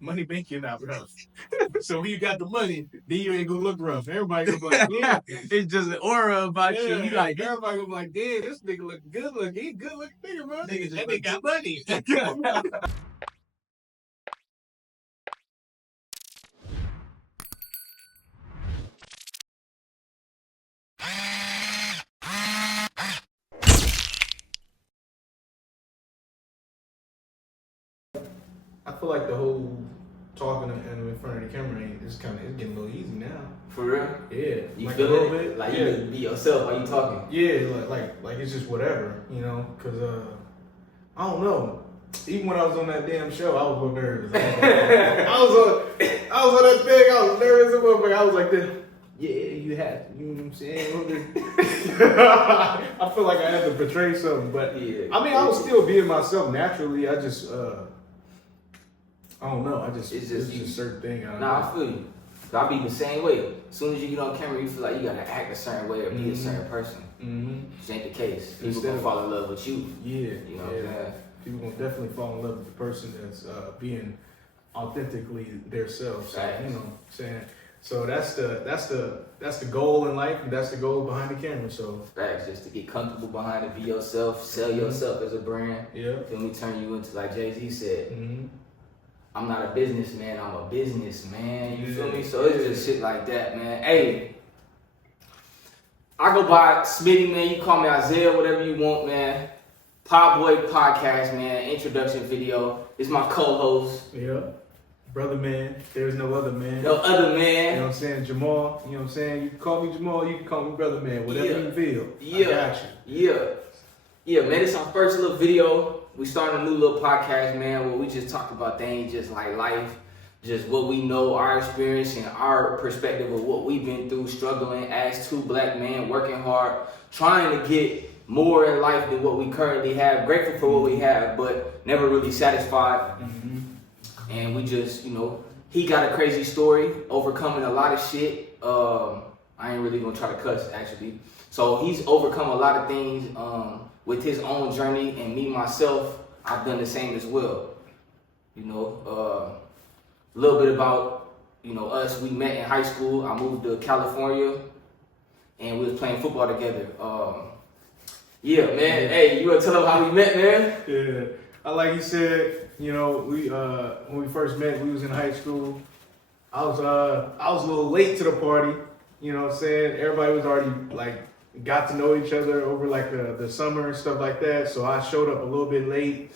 money make you not rough. So when you got the money, then you ain't gonna look rough. Everybody gonna be like, yeah. It's just an aura about you. You like, everybody gonna be like, damn, this nigga look good looking. He good looking nigga, bro. That nigga got money. I feel like the whole talking in front of the camera it's getting a little easy now. For real? Yeah. You like feel a it? little bit? Like you can be yourself while you talking. Yeah, like it's just whatever, you know, cause I don't know. Even when I was on that damn show, I was a little nervous. I was on that thing, I was nervous as well, but I was like this. Yeah, you have to, you know what I'm saying? I feel like I had to portray something, but yeah. I mean, I was still being myself naturally. I just I don't know. It's just a certain thing. I feel you. I be the same way. As soon as you get on camera, you feel like you gotta act a certain way or be a certain person. Which ain't the case. People gonna fall in love with you. Yeah. You know what I'm saying? People gonna definitely fall in love with the person that's being authentically themselves. So, you know what I'm saying? So that's the goal in life, and that's the goal behind the camera. So facts, just to get comfortable behind it, be yourself, sell yourself as a brand. Yeah. Feel me? Turn you into, like Jay-Z said, I'm not a businessman, I'm a businessman. You feel me? So it's just shit like that, man. Hey, I go by Smitty, man. You call me Isaiah, whatever you want, man. Podboy Podcast, man. Introduction video. It's my co-host. Yeah. Brother man. There's no other man. No other man. You know what I'm saying? Jamal. You know what I'm saying? You can call me Jamal, you can call me brother man. Whatever you feel. Yeah. I got you. Yeah, man. It's our first little video. We started a new little podcast, man, where we just talk about things just like life, just what we know, our experience, and our perspective of what we've been through, struggling as two black men, working hard, trying to get more in life than what we currently have, grateful for what we have, but never really satisfied. And we just, you know, he got a crazy story, overcoming a lot of shit. I ain't really gonna try to cuss, actually. So he's overcome a lot of things with his own journey, and me, myself, I've done the same as well. You know, a little bit about, you know, us. We met in high school. I moved to California, and we was playing football together. Yeah, man. Hey, you wanna tell them how we met, man? Yeah, like you said, you know, we when we first met, we was in high school. I was a little late to the party. You know what I'm saying? Everybody was already like got to know each other over like the summer and stuff like that. So I showed up a little bit late,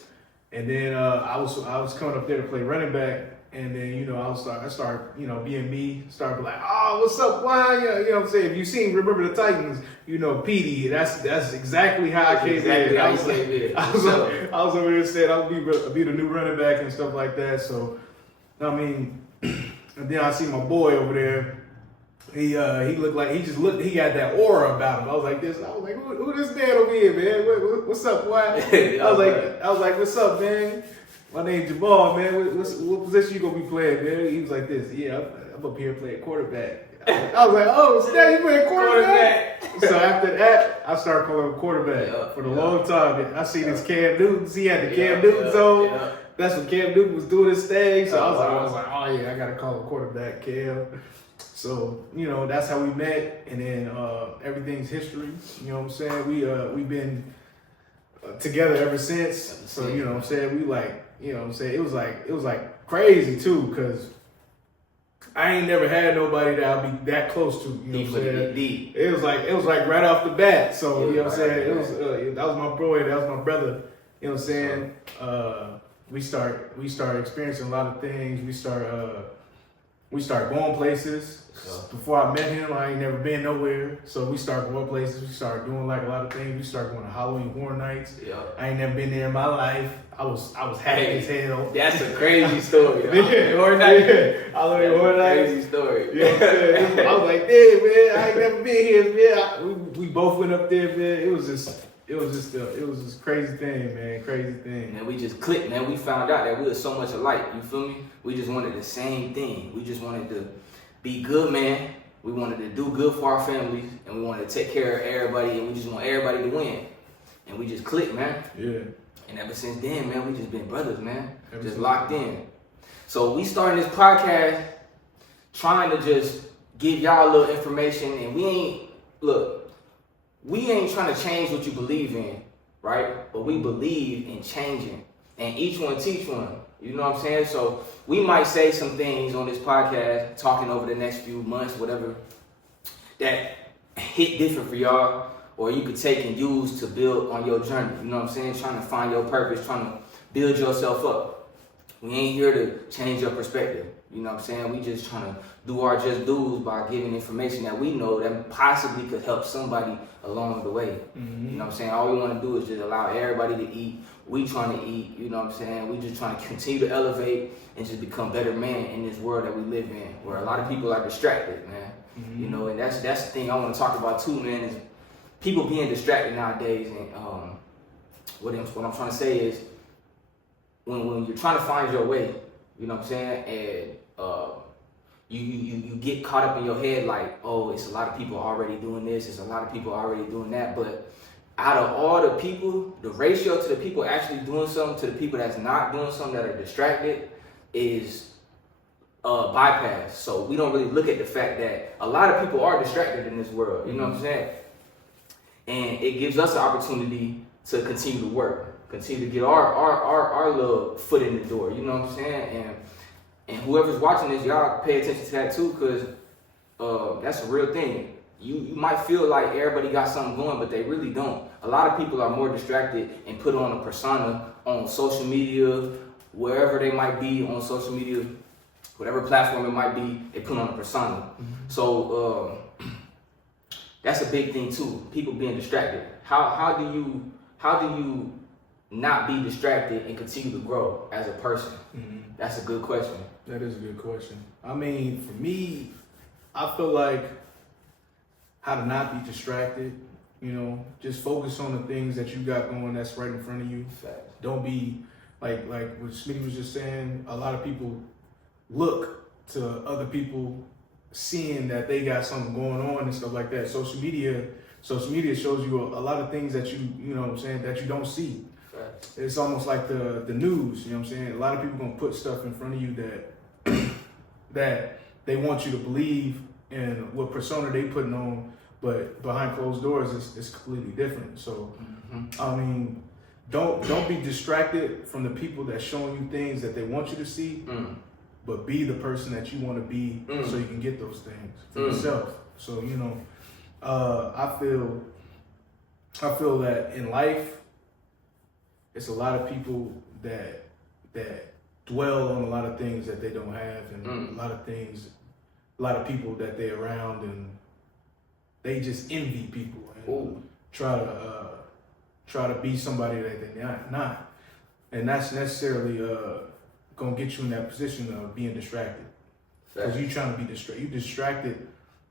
and then I was coming up there to play running back. And then, you know, I start, you know, being me, start like, oh, what's up, why? You know what I'm saying? If you seen Remember the Titans, you know, Petey, that's exactly how I came in. I was over there saying I'll be the new running back and stuff like that. So, I mean, and then I see my boy over there. He looked like he got that aura about him. I was like, who this man over here, man? What's up, boy? I was like, what's up, man? My name's Jamal, man. What position you gonna be playing, man? He was like this. Yeah, I'm up here playing quarterback. I was like, oh, snap, you playing quarterback? So after that, I started calling him quarterback for the long time. I seen his Cam Newton. He had the Cam Newton zone. That's when Cam Newton was doing his thing. So I was like, oh yeah, I gotta call him quarterback, Cam. So, you know, that's how we met, and then everything's history. You know what I'm saying? We've been together ever since. So, you know what I'm saying? We like, you know what I'm saying? It was like crazy too, because I ain't never had nobody that I'll be that close to. You know what I'm saying? It was like right off the bat. So, you know what I'm saying? That was my boy, that was my brother. You know what I'm saying? We start experiencing a lot of things. We start going places. Before I met him, I ain't never been nowhere. So we started going places. We started doing like a lot of things. We started going to Halloween Horror Nights. I ain't never been there in my life. I was happy as hell. That's a crazy story. Halloween Horror Nights. Halloween Horror Nights. Crazy story. You know what I'm saying? I was like, damn, man, I ain't never been here, man. We both went up there, man. It was just crazy thing, man. Crazy thing. And we just clicked, man. We found out that we were so much alike. You feel me? We just wanted the same thing. We just wanted to be good, man. We wanted to do good for our families, and we wanted to take care of everybody, and we just want everybody to win. And we just clicked, man. Yeah. And ever since then, man, we just been brothers, man. Just locked in. So we starting this podcast trying to just give y'all a little information, and we ain't trying to change what you believe in, right? But we believe in changing, and each one teach one. You know what I'm saying? So we might say some things on this podcast, talking over the next few months, whatever, that hit different for y'all, or you could take and use to build on your journey. You know what I'm saying? Trying to find your purpose, trying to build yourself up. We ain't here to change your perspective. You know what I'm saying? We just trying to do our just dues by giving information that we know that possibly could help somebody along the way. Mm-hmm. You know what I'm saying? All we want to do is just allow everybody to eat. We trying to eat, you know what I'm saying? We just trying to continue to elevate and just become better men in this world that we live in, where a lot of people are distracted, man. Mm-hmm. You know, and that's the thing I want to talk about too, man, is people being distracted nowadays. And what I'm trying to say is, when you're trying to find your way, you know what I'm saying, and you get caught up in your head like, oh, it's a lot of people already doing this, it's a lot of people already doing that, but out of all the people, the ratio to the people actually doing something to the people that's not doing something, that are distracted, is bypass. So we don't really look at the fact that a lot of people are distracted in this world, you know what I'm saying? And it gives us an opportunity to continue to work, continue to get our little foot in the door, you know what I'm saying? And whoever's watching this, y'all pay attention to that too, because that's a real thing. You might feel like everybody got something going, but they really don't. A lot of people are more distracted and put on a persona on social media, wherever they might be on social media, whatever platform it might be, they put on a persona. Mm-hmm. So that's a big thing too. People being distracted. How do you not be distracted and continue to grow as a person? Mm-hmm. That's a good question. That is a good question. I mean, for me, I feel like how to not be distracted, you know, just focus on the things that you got going that's right in front of you. Facts. Don't be like what Smitty was just saying, a lot of people look to other people seeing that they got something going on and stuff like that. Social media shows you a lot of things that you know what I'm saying, that you don't see. Right. It's almost like the news, you know what I'm saying? A lot of people gonna put stuff in front of you that that they want you to believe in what persona they putting on, but behind closed doors it's completely different. So I mean, don't be distracted from the people that's showing you things that they want you to see, but be the person that you want to be so you can get those things for yourself. So, you know, I feel that in life, it's a lot of people that dwell on a lot of things that they don't have, and a lot of people that they're around, and they just envy people and try to be somebody that they're not. And that's necessarily gonna get you in that position of being distracted. Because you're trying to be distracted. You're distracted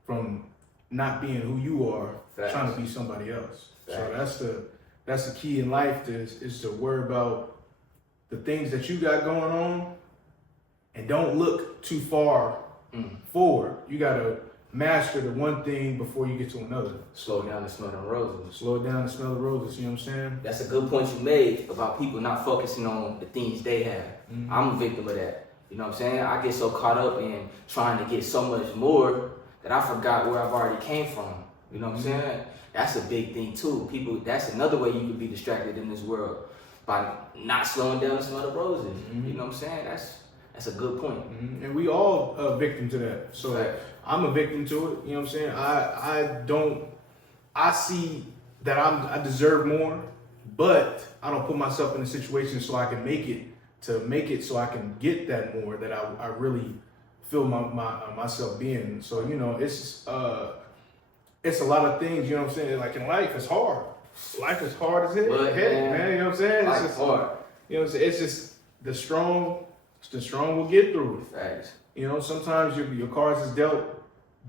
from not being who you are, trying to be somebody else. So that's the key in life, is to worry about the things that you got going on, and don't look too far forward. You gotta master the one thing before you get to another. Slow down and smell the roses. Slow down and smell the roses, you know what I'm saying? That's a good point you made about people not focusing on the things they have. I'm a victim of that. You know what I'm saying? I get so caught up in trying to get so much more that I forgot where I've already came from. You know what I'm saying? That's a big thing too. People, that's another way you can be distracted in this world, by not slowing down and smell the roses. You know what I'm saying? That's a good point. And we all are victim to that. So I'm a victim to it. You know what I'm saying? I see that I deserve more, but I don't put myself in a situation so I can make it so I can get that more that I really feel myself being. So, you know, it's a lot of things, you know what I'm saying? Like in life, it's hard. Life is hard as hell, man. You know what I'm saying? Life is hard. You know what I'm saying? It's just the strong will get through it. Facts. You know, sometimes your cards is dealt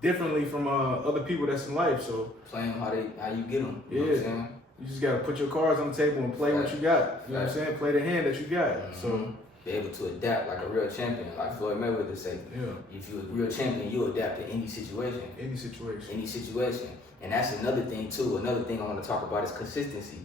differently from other people that's in life. So playing how you get them. You know what I'm saying? You just gotta put your cards on the table and play what you got. You know what I'm saying? Play the hand that you got. So be able to adapt like a real champion, like Floyd Mayweather say. Yeah. If you're a real champion, you adapt to any situation. Any situation. Any situation. And that's another thing too. Another thing I want to talk about is consistency.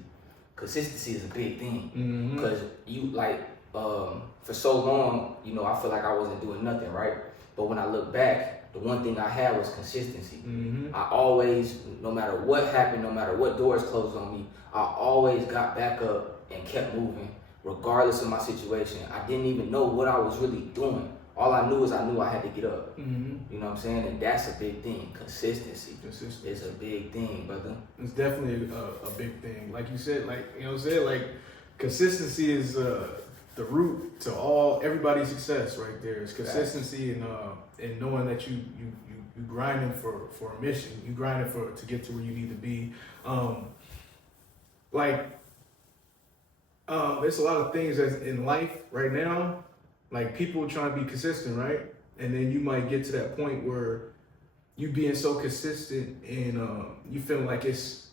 Consistency is a big thing. Because you, like, for so long, you know, I feel like I wasn't doing nothing, right? But when I look back, the one thing I had was consistency. Mm-hmm. I always, no matter what happened, no matter what doors closed on me, I always got back up and kept moving, regardless of my situation. I didn't even know what I was really doing. All I knew is I knew I had to get up. Mm-hmm. You know what I'm saying? And that's a big thing. Consistency Consistency. is a big thing, brother. It's definitely a big thing. Like you said, like, you know what I'm saying? Like, consistency is the root to everybody's success right there. It's consistency and knowing that you grinding for a mission. You grinding to get to where you need to be. There's a lot of things that's in life right now, like people trying to be consistent, right? And then you might get to that point where you being so consistent and you feeling like it's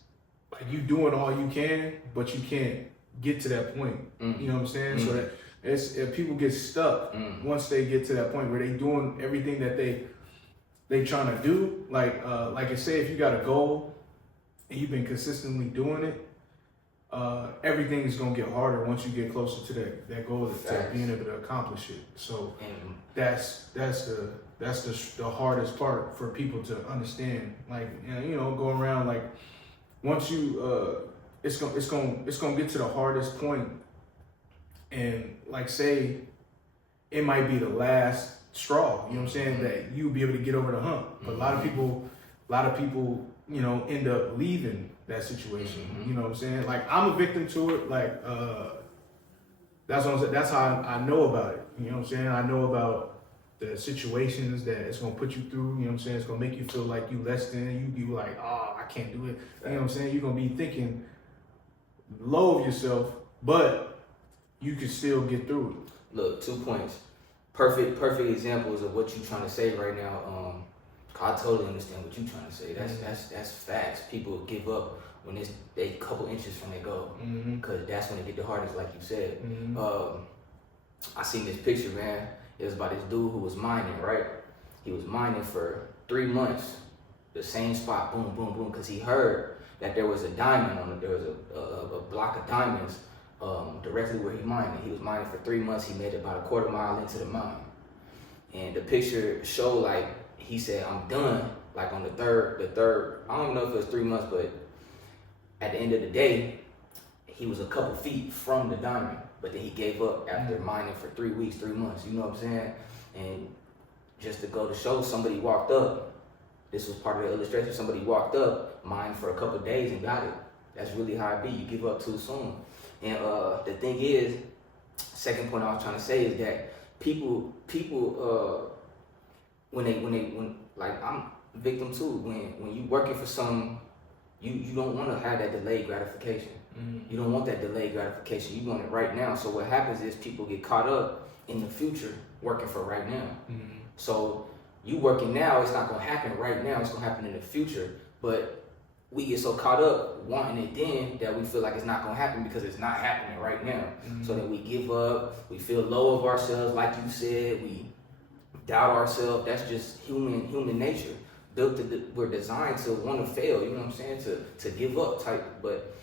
like you doing all you can, but you can't get to that point. You know what I'm saying? So that if people get stuck once they get to that point where they doing everything that they trying to do, like I say, if you got a goal and you've been consistently doing it, everything is gonna get harder once you get closer to that goal, to being able to accomplish it. So that's the hardest part for people to understand. Like, you know, going around, like, once you it's gonna get to the hardest point, and like, say it might be the last straw, you know what I'm saying, that you'll be able to get over the hump. But a lot of people, you know, end up leaving that situation. You know what I'm saying? Like, I'm a victim to it. Like, that's what I'm saying. That's how I know about it. You know what I'm saying? I know about the situations that it's gonna put you through. You know what I'm saying? It's gonna make you feel like you less than. You like, oh, I can't do it. You know what I'm saying? You're gonna be thinking low of yourself, but you can still get through it. Look, 2 points. Perfect examples of what you're trying to say right now. I totally understand what you're trying to say. That's facts. People give up when they couple inches from their goal, because that's when it get the hardest, like you said. I seen this picture, man. It was about this dude who was mining, right? He was mining for 3 months, the same spot, boom, boom, boom, because he heard that there was a diamond on it. There was a block of diamonds directly where he mined. He was mining for 3 months. He made it about a quarter mile into the mine, and the picture showed, like, he said, I'm done, like on the third, I don't even know if it was 3 months, but at the end of the day, he was a couple feet from the diamond, but then he gave up after mining for 3 weeks, 3 months, you know what I'm saying? And just to go to show, somebody walked up, this was part of the illustration, somebody walked up, mined for a couple days and got it. That's really how it be, you give up too soon. And the thing is, second point I was trying to say is that people, when like, I'm a victim too. When you working for something, you don't want to have that delayed gratification. You don't want that delayed gratification. You want it right now. So what happens is people get caught up in the future working for right now. So you working now, it's not gonna happen right now. It's gonna happen in the future. But we get so caught up wanting it then that we feel like it's not gonna happen because it's not happening right now. So then we give up. We feel low of ourselves, like you said. We doubt ourselves. That's just human nature. We're designed to want to fail, you know what I'm saying, to give up type. But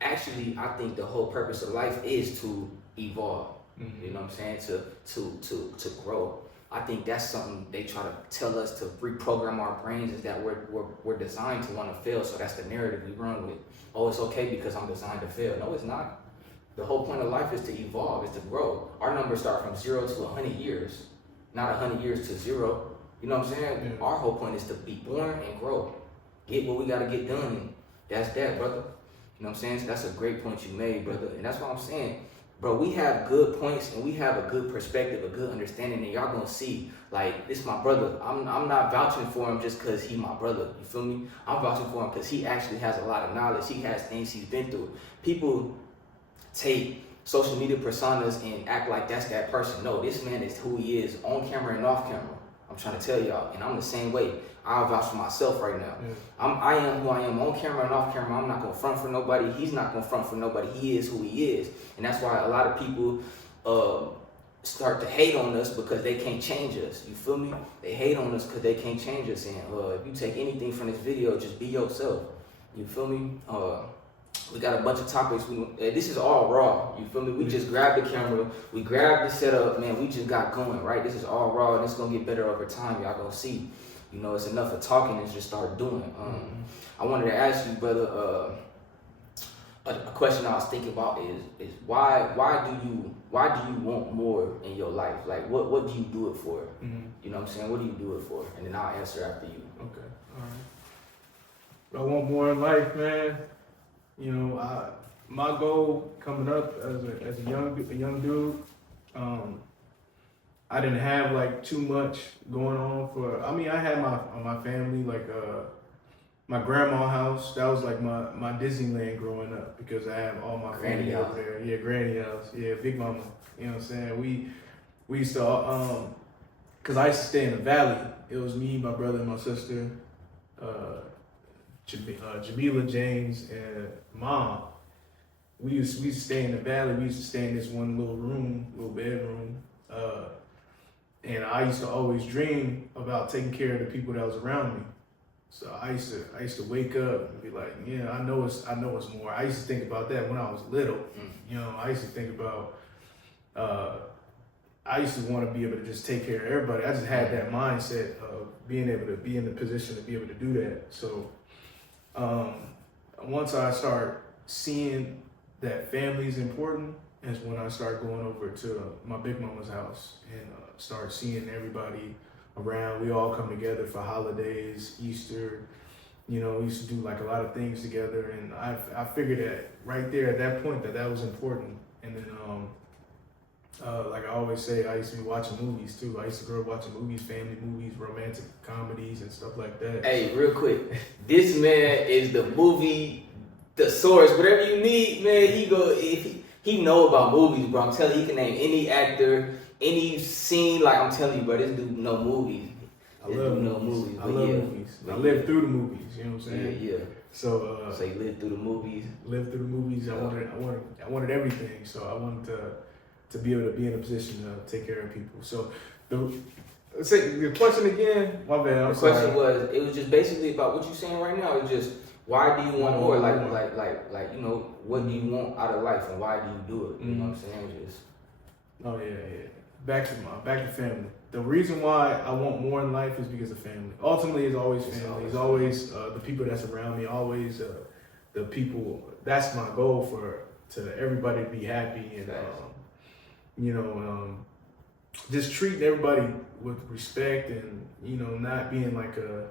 actually, I think the whole purpose of life is to evolve, you know what I'm saying, to grow. I think that's something they try to tell us, to reprogram our brains, is that we're designed to want to fail. So that's the narrative we run with. Oh, it's okay because I'm designed to fail. No, it's not. The whole point of life is to evolve, is to grow. Our numbers start from 0 to 100 years. Not 100 years to 0. You know what I'm saying? Our whole point is to be born and grow. Get what we got to get done. And that's that, brother. You know what I'm saying? So that's a great point you made, brother. And that's what I'm saying. Bro, we have good points and we have a good perspective, a good understanding. And y'all going to see, like, this is my brother. I'm not vouching for him just because he my brother. You feel me? I'm vouching for him because he actually has a lot of knowledge. He has things he's been through. People take social media personas and act like that's that person. No, this man is who he is on camera and off camera. I'm trying to tell y'all, and I'm the same way. I'll vouch for myself right now. I am who I am on camera and off camera. I'm not gonna front for nobody. He's not gonna front for nobody. He is who he is, and that's why a lot of people start to hate on us because they can't change us. You feel me? They hate on us because they can't change us. And if you take anything from this video, just be yourself. You feel me? We got a bunch of topics. This is all raw. You feel me? We just grabbed the camera. We grabbed the setup, man. We just got going, right? This is all raw, and it's gonna get better over time. Y'all gonna see. You know, it's enough of talking and just start doing. I wanted to ask you, brother. A question I was thinking about is why do you want more in your life? Like, what do you do it for? You know what I'm saying? What do you do it for? And then I'll answer after you. Okay, all right. I want more in life, man. You know, my goal coming up as a young dude, I didn't have like too much going on for. I mean, I had my family, like my grandma's house. That was like my Disneyland growing up because I have all my Granny family house. over there. Yeah, granny house. Yeah, Big Mama. You know what I'm saying? We used to cause I used to stay in the valley. It was me, my brother, and my sister. Jamila, James, and Mom. We used to stay in the valley. We used to stay in this one little bedroom. And I used to always dream about taking care of the people that was around me. So I used to wake up and be like, yeah, I know it's more. I used to think about that when I was little. You know, I used to think about. I used to want to be able to just take care of everybody. I just had that mindset of being able to be in the position to be able to do that. So. Once I start seeing that family is important, is when I start going over to my Big Mama's house and start seeing everybody around. We all come together for holidays, Easter. You know, we used to do like a lot of things together, and I figured that right there at that point that was important. And then, like I always say, I used to be watching movies too. I used to grow up watching movies, family movies, romantic comedies, and stuff like that. Hey, real quick, this man is the movie thesaurus. Whatever you need, man, he know about movies, bro. I'm telling you, he can name any actor, any scene. Like I'm telling you, bro, this dude know movies. I love movies. I lived through the movies. You know what I'm saying? Yeah. So you lived through the movies. Lived through the movies. I wanted everything. So I wanted to be able to be in a position to take care of people. So let's say the question again. My bad. The question was just basically about what you're saying right now. It's just why do you want more? Like you know, what do you want out of life and why do you do it? You know what I'm saying? Just. Oh yeah. Back to family. The reason why I want more in life is because of family. Ultimately, it's always family. It's always the people that's around me. Always the people. That's my goal to everybody to be happy and you know, just treating everybody with respect and you know not being like a,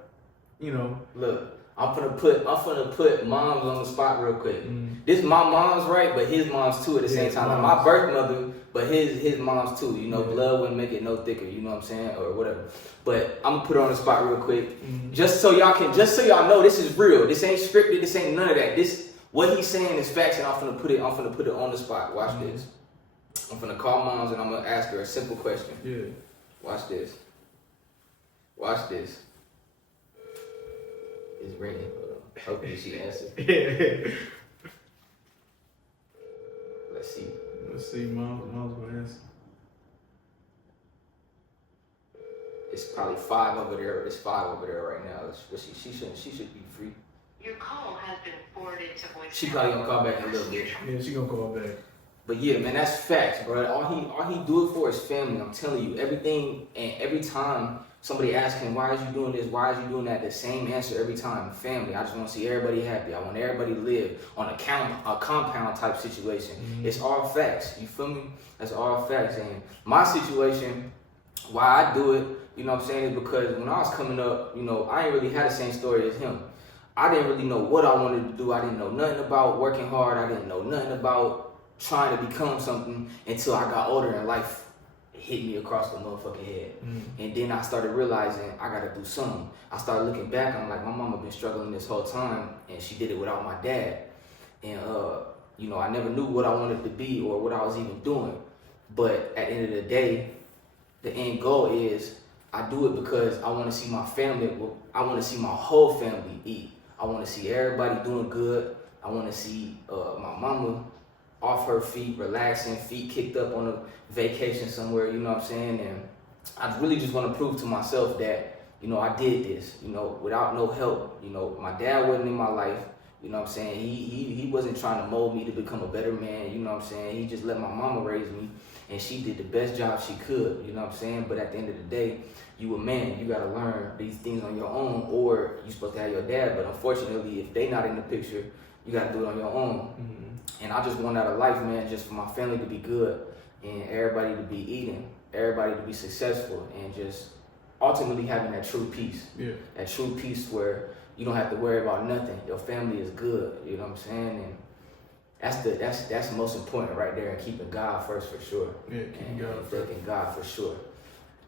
you know. Look, I'm gonna put moms on the spot real quick. This my mom's right, but his mom's too at the same time. Like my birth mother, but his mom's too. You know, blood wouldn't make it no thicker. You know what I'm saying, or whatever. But I'm gonna put her on the spot real quick, just so y'all know this is real. This ain't scripted. This ain't none of that. This what he's saying is facts, and I'm gonna put it on the spot. Watch this. I'm gonna call moms and I'm gonna ask her a simple question. Yeah. Watch this. It's ringing. Hopefully she answers. Let's see. Mom's gonna answer. It's probably 5 over there. It's 5 over there right now. She should be free. Your call has been forwarded to voicemail. She probably gonna call back in a little bit. Yeah, she gonna call back. But yeah, man, that's facts, bro. All he do it for is family. I'm telling you, everything and every time somebody asks him, why is you doing this? Why is you doing that? The same answer every time, family. I just want to see everybody happy. I want everybody to live on a compound type situation. It's all facts. You feel me? That's all facts. And my situation, why I do it, you know what I'm saying, is because when I was coming up, you know, I ain't really had the same story as him. I didn't really know what I wanted to do. I didn't know nothing about working hard. I didn't know nothing about trying to become something until I got older and life hit me across the motherfucking head. And then I started realizing I gotta do something. I started looking back, I'm like, my mama been struggling this whole time and she did it without my dad. And you know, I never knew what I wanted to be or what I was even doing. But at the end of the day, the end goal is I do it because I wanna see my family, I wanna see my whole family eat. I wanna see everybody doing good. I wanna see my mama off her feet, relaxing, feet kicked up on a vacation somewhere, you know what I'm saying? And I really just want to prove to myself that, you know, I did this, you know, without no help. You know, my dad wasn't in my life. You know what I'm saying? He wasn't trying to mold me to become a better man. You know what I'm saying? He just let my mama raise me, and she did the best job she could. You know what I'm saying? But at the end of the day, you a man. You gotta learn these things on your own, or you supposed to have your dad. But unfortunately, if they not in the picture, you gotta do it on your own. And I just want out of life, man, just for my family to be good and everybody to be eating, everybody to be successful, and just ultimately having that true peace. Yeah. That true peace where you don't have to worry about nothing. Your family is good. You know what I'm saying? And that's the most important right there, and keeping God first for sure. Yeah, keeping God and first. thanking God for sure.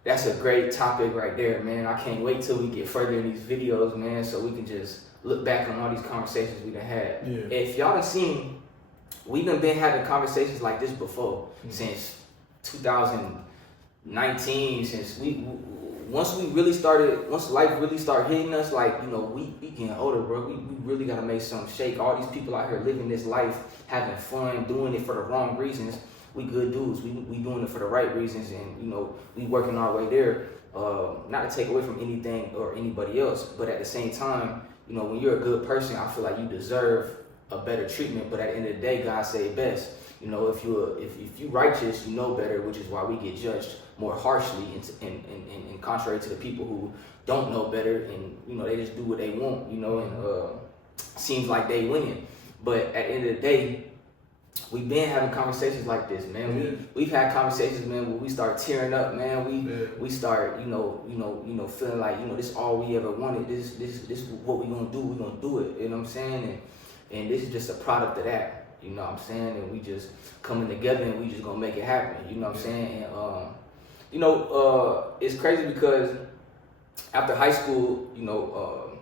That's a great topic right there, man. I can't wait till we get further in these videos, man, so we can just look back on all these conversations we done had. Yeah. If y'all done seen, we done been having conversations like this before since 2019, since once life really started hitting us, like, you know, we getting older, bro. We really gotta make something shake. All these people out here living this life, having fun, doing it for the wrong reasons. We good dudes. We doing it for the right reasons, and you know, we working our way there. Not to take away from anything or anybody else, but at the same time, you know, when you're a good person, I feel like you deserve a better treatment. But at the end of the day, God say best. You know, if you righteous, you know better, which is why we get judged more harshly, and contrary to the people who don't know better, and you know, they just do what they want, you know, and seems like they win. But at the end of the day, we've been having conversations like this, man. Yeah. We've had conversations, man, where we start tearing up, man. We start, you know, feeling like, you know, this is all we ever wanted. This is what we gonna do. We gonna do it. You know what I'm saying? And this is just a product of that. You know what I'm saying? And we just coming together, and we just gonna make it happen. You know what I'm saying? And you know, it's crazy because after high school, you know,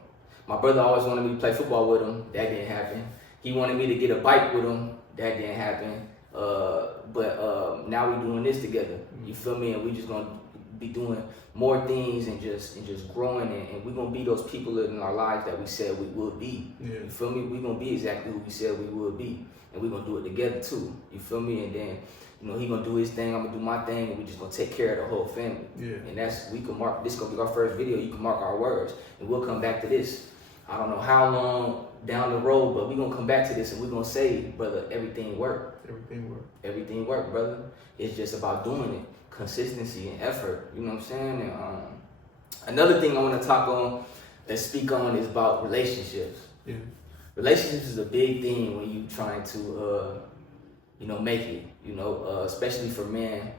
my brother always wanted me to play football with him. That didn't happen. He wanted me to get a bike with him. That didn't happen. But now we doing this together. You feel me? And we just gonna be doing more things and just growing, and we're gonna be those people in our lives that we said we would be. Yeah. You feel me? We're gonna be exactly who we said we would be. And we're gonna do it together too. You feel me? And then, you know, he gonna do his thing, I'm gonna do my thing, and we just gonna take care of the whole family. Yeah. And this gonna be our first video. You can mark our words, and we'll come back to this. I don't know how long down the road, but we're gonna come back to this, and we're gonna say, brother, everything worked. Everything worked. Everything worked, brother. It's just about doing it. Consistency and effort. You know what I'm saying? And another thing I wanna talk on and speak on is about relationships. Yeah. Relationships is a big thing when you trying to you know, make it, you know, especially for men.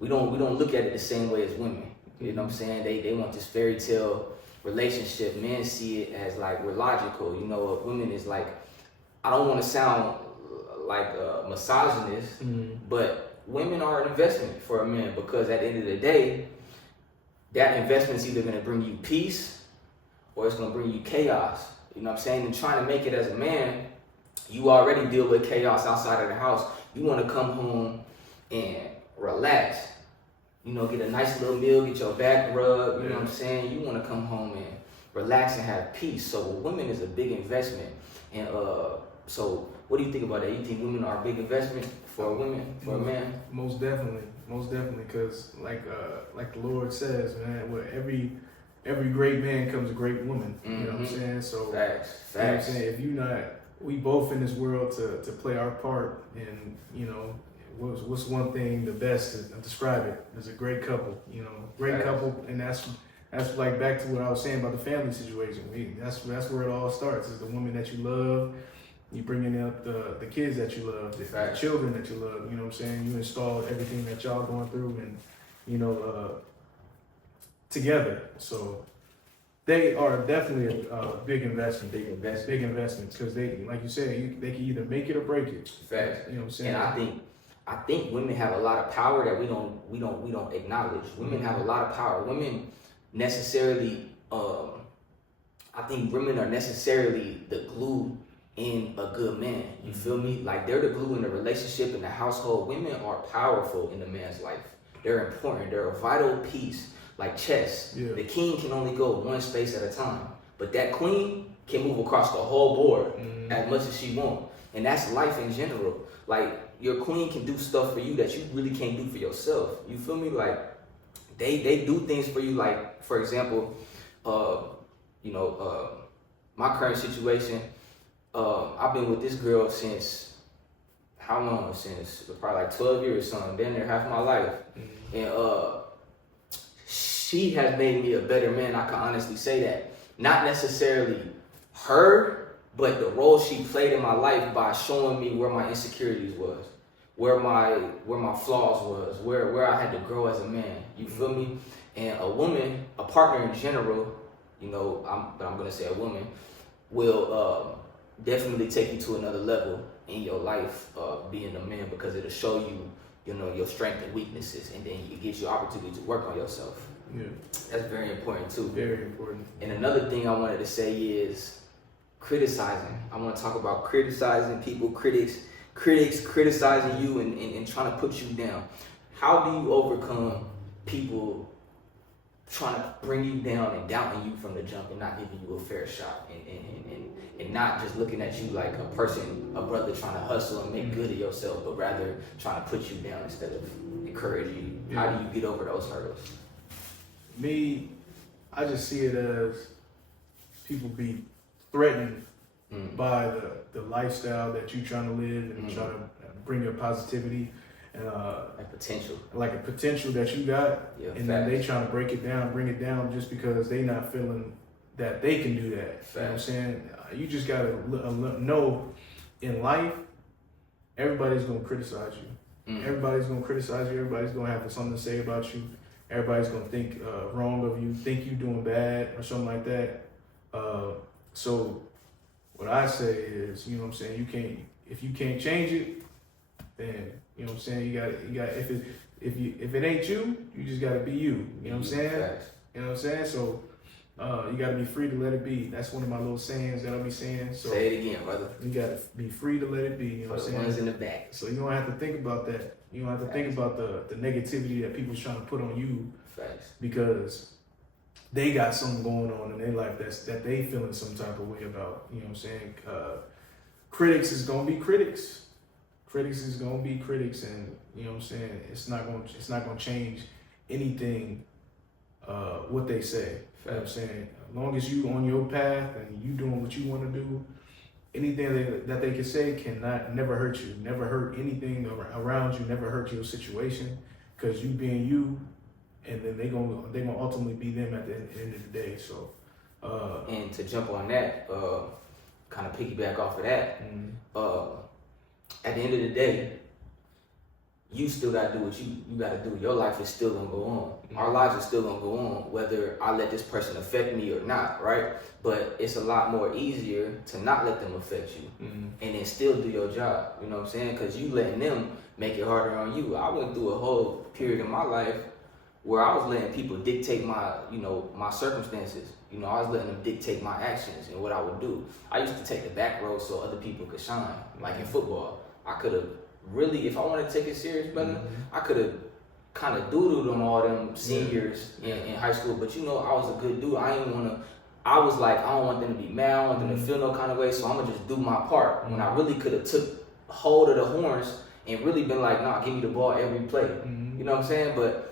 We don't look at it the same way as women. You know what I'm saying? They want this fairy tale relationship. Men see it as like we're logical. You know, women is like, I don't want to sound like a misogynist, but women are an investment for a man, because at the end of the day, that investment is either going to bring you peace or it's going to bring you chaos. You know what I'm saying? And trying to make it as a man, you already deal with chaos outside of the house. You want to come home and relax. You know, get a nice little meal, get your back rubbed. You know what I'm saying? You want to come home and relax and have peace. So women is a big investment. And so what do you think about that? You think women are a big investment for a woman, for a man? Most definitely, because like the Lord says, man, with every great man comes a great woman. You know what I'm saying? So Facts. You know what I'm saying? If you not, we both in this world to play our part, and you know, what's one thing the best to describe it as a great couple. You know, great couple, and that's like back to what I was saying about the family situation. That's where it all starts. Is the woman that you love. You bringing up the kids that you love, the children that you love. You know what I'm saying? You install everything that y'all going through, and you know, together. So they are definitely a big investment. Big investment, because they, like you said, they can either make it or break it. Facts. You know what I'm saying? And I think women have a lot of power that we don't acknowledge. Women have a lot of power. Women necessarily, I think women are necessarily the glue in a good man. You feel me? Like, they're the glue in the relationship, in the household. Women are powerful in a man's life. They're important. They're a vital piece. Like chess. Yeah. The king can only go one space at a time, but that queen can move across the whole board as much as she wants. And that's life in general. Like, your queen can do stuff for you that you really can't do for yourself. You feel me? Like, they do things for you. Like, for example, you know, my current situation, I've been with this girl since how long? Since probably like 12 years or something. Been there half my life, and she has made me a better man. I can honestly say that. Not necessarily her, but the role she played in my life by showing me where my insecurities was, where my flaws was, where I had to grow as a man. You feel me? And a woman, a partner in general, you know, I'm gonna say a woman will definitely take you to another level in your life, being a man, because it'll show you, you know, your strengths and weaknesses, and then it gives you opportunity to work on yourself. Yeah. That's very important too. Very important. And another thing I wanted to say is criticizing. I want to talk about criticizing people, critics criticizing you and trying to put you down. How do you overcome people trying to bring you down and doubting you from the jump and not giving you a fair shot and not just looking at you like a person, a brother trying to hustle and make good of yourself, but rather trying to put you down instead of encouraging you? How do you get over those hurdles? Me, I just see it as people be threatened by the lifestyle that you trying to live and trying to bring your positivity and like a potential that you got, and then they trying to bring it down just because they not feeling that they can do that. You know what I'm saying? You just gotta know in life, everybody's gonna criticize you. Everybody's gonna criticize you. Everybody's gonna have something to say about you. Everybody's gonna think wrong of you, think you doing bad or something like that. So what I say is, you know what I'm saying, if you can't change it, then you know what I'm saying, you got if it ain't you, you just gotta be you. You know what I'm saying? You know what I'm saying? So you gotta be free to let it be. That's one of my little sayings that I'll be saying. So say it again, brother. You gotta be free to let it be. You know what I'm saying? Ones in the back. So you don't have to think about that. You don't have to think about the negativity that people's trying to put on you. Facts. Because they got something going on in their life that they feeling some type of way about. You know what I'm saying? Critics is gonna be critics. Critics is gonna be critics, and you know what I'm saying. It's not gonna change anything. What they say. You know what I'm saying? As long as you on your path and you doing what you want to do, anything that they can say never hurt you. Never hurt anything around you. Never hurt your situation, because you being you, and then they gonna ultimately be them at the end of the day. So, and to jump on that, kind of piggyback off of that, at the end of the day, you still gotta do what you gotta do. Your life is still gonna go on. Our lives are still gonna go on, whether I let this person affect me or not, right? But it's a lot more easier to not let them affect you, and then still do your job. You know what I'm saying? Because you letting them make it harder on you. I went through a whole period in my life where I was letting people dictate my circumstances. You know, I was letting them dictate my actions and what I would do. I used to take the back road so other people could shine. Like in football, I could have really, if I wanted to take it serious, brother, I could have kind of doodled on all them seniors in high school. But you know, I was a good dude. I was like, I don't want them to be mad. I don't want them to feel no kind of way. So I'm gonna just do my part. When I really could have took hold of the horns and really been like, nah, give me the ball every play. You know what I'm saying? But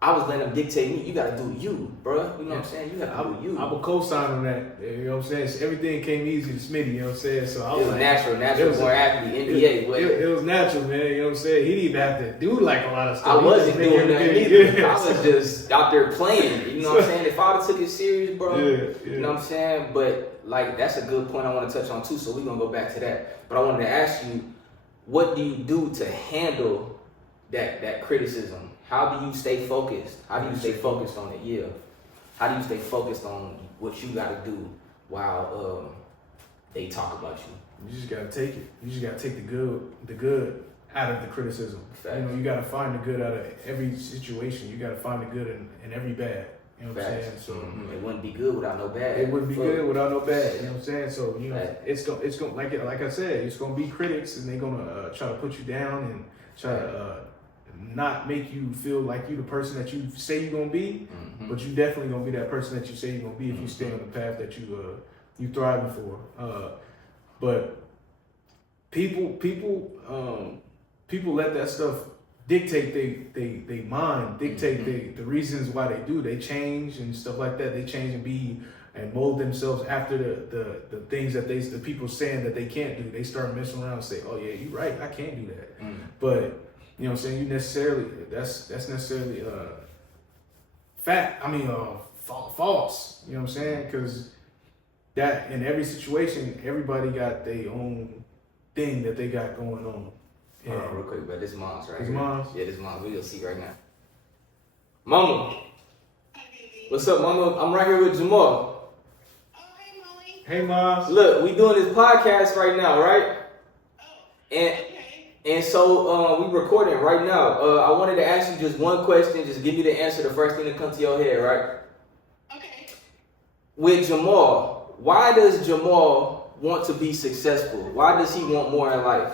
I was letting them dictate me. You gotta do you, bro. You know what I'm saying? You gotta do you. I would co-sign on that. You know what I'm saying? So everything came easy to Smitty. You know what I'm saying? So I was like, natural born athlete, NBA. It was natural, man. You know what I'm saying? He didn't even have to do like a lot of stuff. I wasn't doing that either. Yeah. I was just out there playing. You know what I'm saying? If I would have took it serious, bro, you know what I'm saying? But like, that's a good point I want to touch on too. So we're gonna go back to that. But I wanted to ask you, what do you do to handle that criticism? How do you stay focused? How do you stay focused on it? Yeah. How do you stay focused on what you gotta do while they talk about you? You just gotta take it. You just gotta take the good out of the criticism. Facts. You know, you gotta find the good out of every situation. You gotta find the good in every bad. You know what I'm saying? So it wouldn't be good without no bad. It wouldn't be good without no bad. You know what I'm saying? So you know, it's gonna like I said, it's gonna be critics, and they're gonna try to put you down and try to not make you feel like you the person that you say you're gonna be, but you definitely gonna be that person that you say you're gonna be if you stay on the path that you thriving for. But people let that stuff dictate they mind, dictate the reasons why they change and stuff like that. They change and be and mold themselves after the things that the people saying that they can't do. They start messing around and say, oh yeah, you're right, I can't do that. But you know what I'm saying, that's necessarily false. You know what I'm saying? Because that in every situation, everybody got their own thing that they got going on. Hold on real quick, but this mom's right His here. mom's? Yeah, this mom's. We'll see right now. Mama, Hi, baby. what's up, Mama? I'm right here with Jamal. Oh, hey, Molly. Hey, moms. Look, we doing this podcast right now, right? Oh, And okay. and so we recording right now. I wanted to ask you just one question. Just give me the answer. The first thing that comes to your head, right? Okay. With Jamal, why does Jamal want to be successful? Why does he want more in life?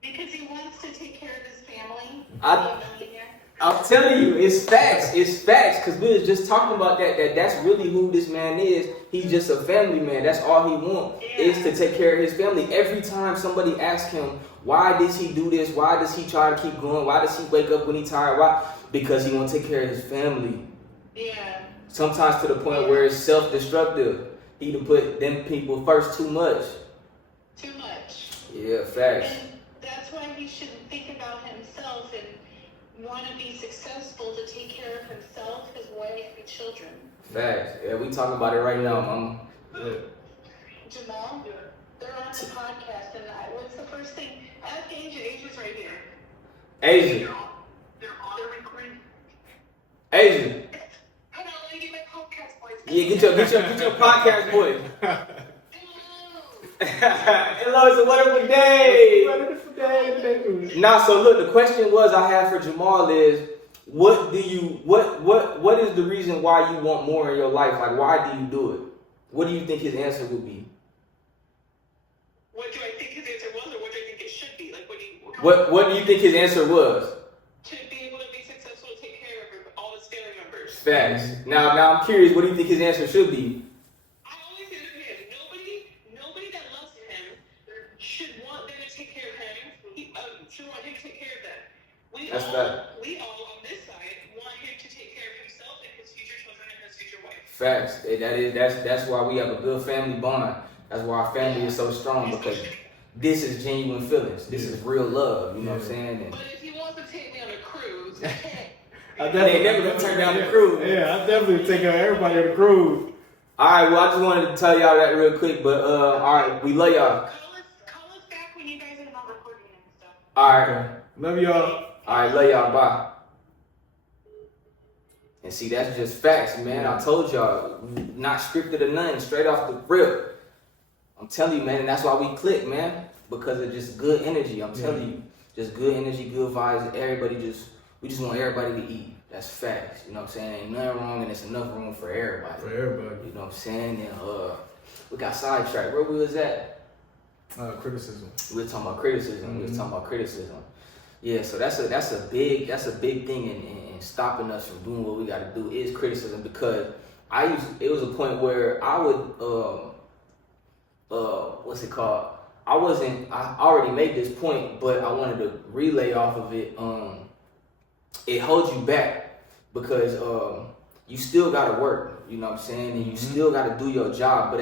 Because he wants to take care of his family. I- Be a millionaire. I'm telling you, it's facts. It's facts. Because we was just talking about that's really who this man is. He's just a family man. That's all he wants is to take care of his family. Every time somebody asks him, why does he do this? Why does he try to keep going? Why does he wake up when he's tired? Why? Because he want to take care of his family. Yeah. Sometimes to the point where it's self-destructive. He to put them people first too much. Too much. Yeah, facts. And that's why he shouldn't think about himself and want to be successful to take care of himself, his wife, and children. Facts. Yeah, we talking about it right now, Mama. Yeah. Jamal, they're on the podcast, and what's the first thing? Ask Asia. Asia's right here. Asia. They're recording. Asia. Hold on, let me get my podcast voice. Yeah, get your podcast voice. Hello, it's a wonderful day. Nah, so look, the question was I have for Jamal is, what is the reason why you want more in your life? Like, why do you do it? What do you think his answer would be? What do I think his answer was, or what do I think it should be? Like, What do you think his answer was? to be able to be successful, to take care of all his family members. Facts. Now I'm curious, what do you think his answer should be? I always say to him, nobody that loves him should want them to take care of him. Should want him to take care of them. We That's all on this side want him to take care of himself and his future children and his future wife. Facts. That's why we have a good family bond. That's why our family is so strong, because this is genuine feelings. This is real love. You know what I'm saying? And But if he wants to take me on a cruise, okay. I They never turn down the cruise. Yeah, I definitely take everybody on the cruise. all right, well, I just wanted to tell y'all that real quick, but all right, we love y'all. Call us back when you guys are not recording and stuff. All right, Okay. Love y'all. all right, love y'all. Bye. And see, that's just facts, man. I told y'all, not scripted or nothing, straight off the rip. I'm telling you, man, and that's why we click, man, because of just good energy. I'm telling you, just good energy, good vibes. We just want everybody to eat. That's facts. You know what I'm saying? Ain't nothing wrong, and it's enough room for everybody. For everybody. You know what I'm saying? And we got sidetracked. Where we was at? Criticism. We were talking about criticism. We was talking about criticism. Yeah, so that's a big thing in stopping us from doing what we got to do is criticism, because it was a point where I would what's it called? I already made this point, but I wanted to relay off of it. It holds you back because you still gotta work, you know what I'm saying, and you still gotta do your job.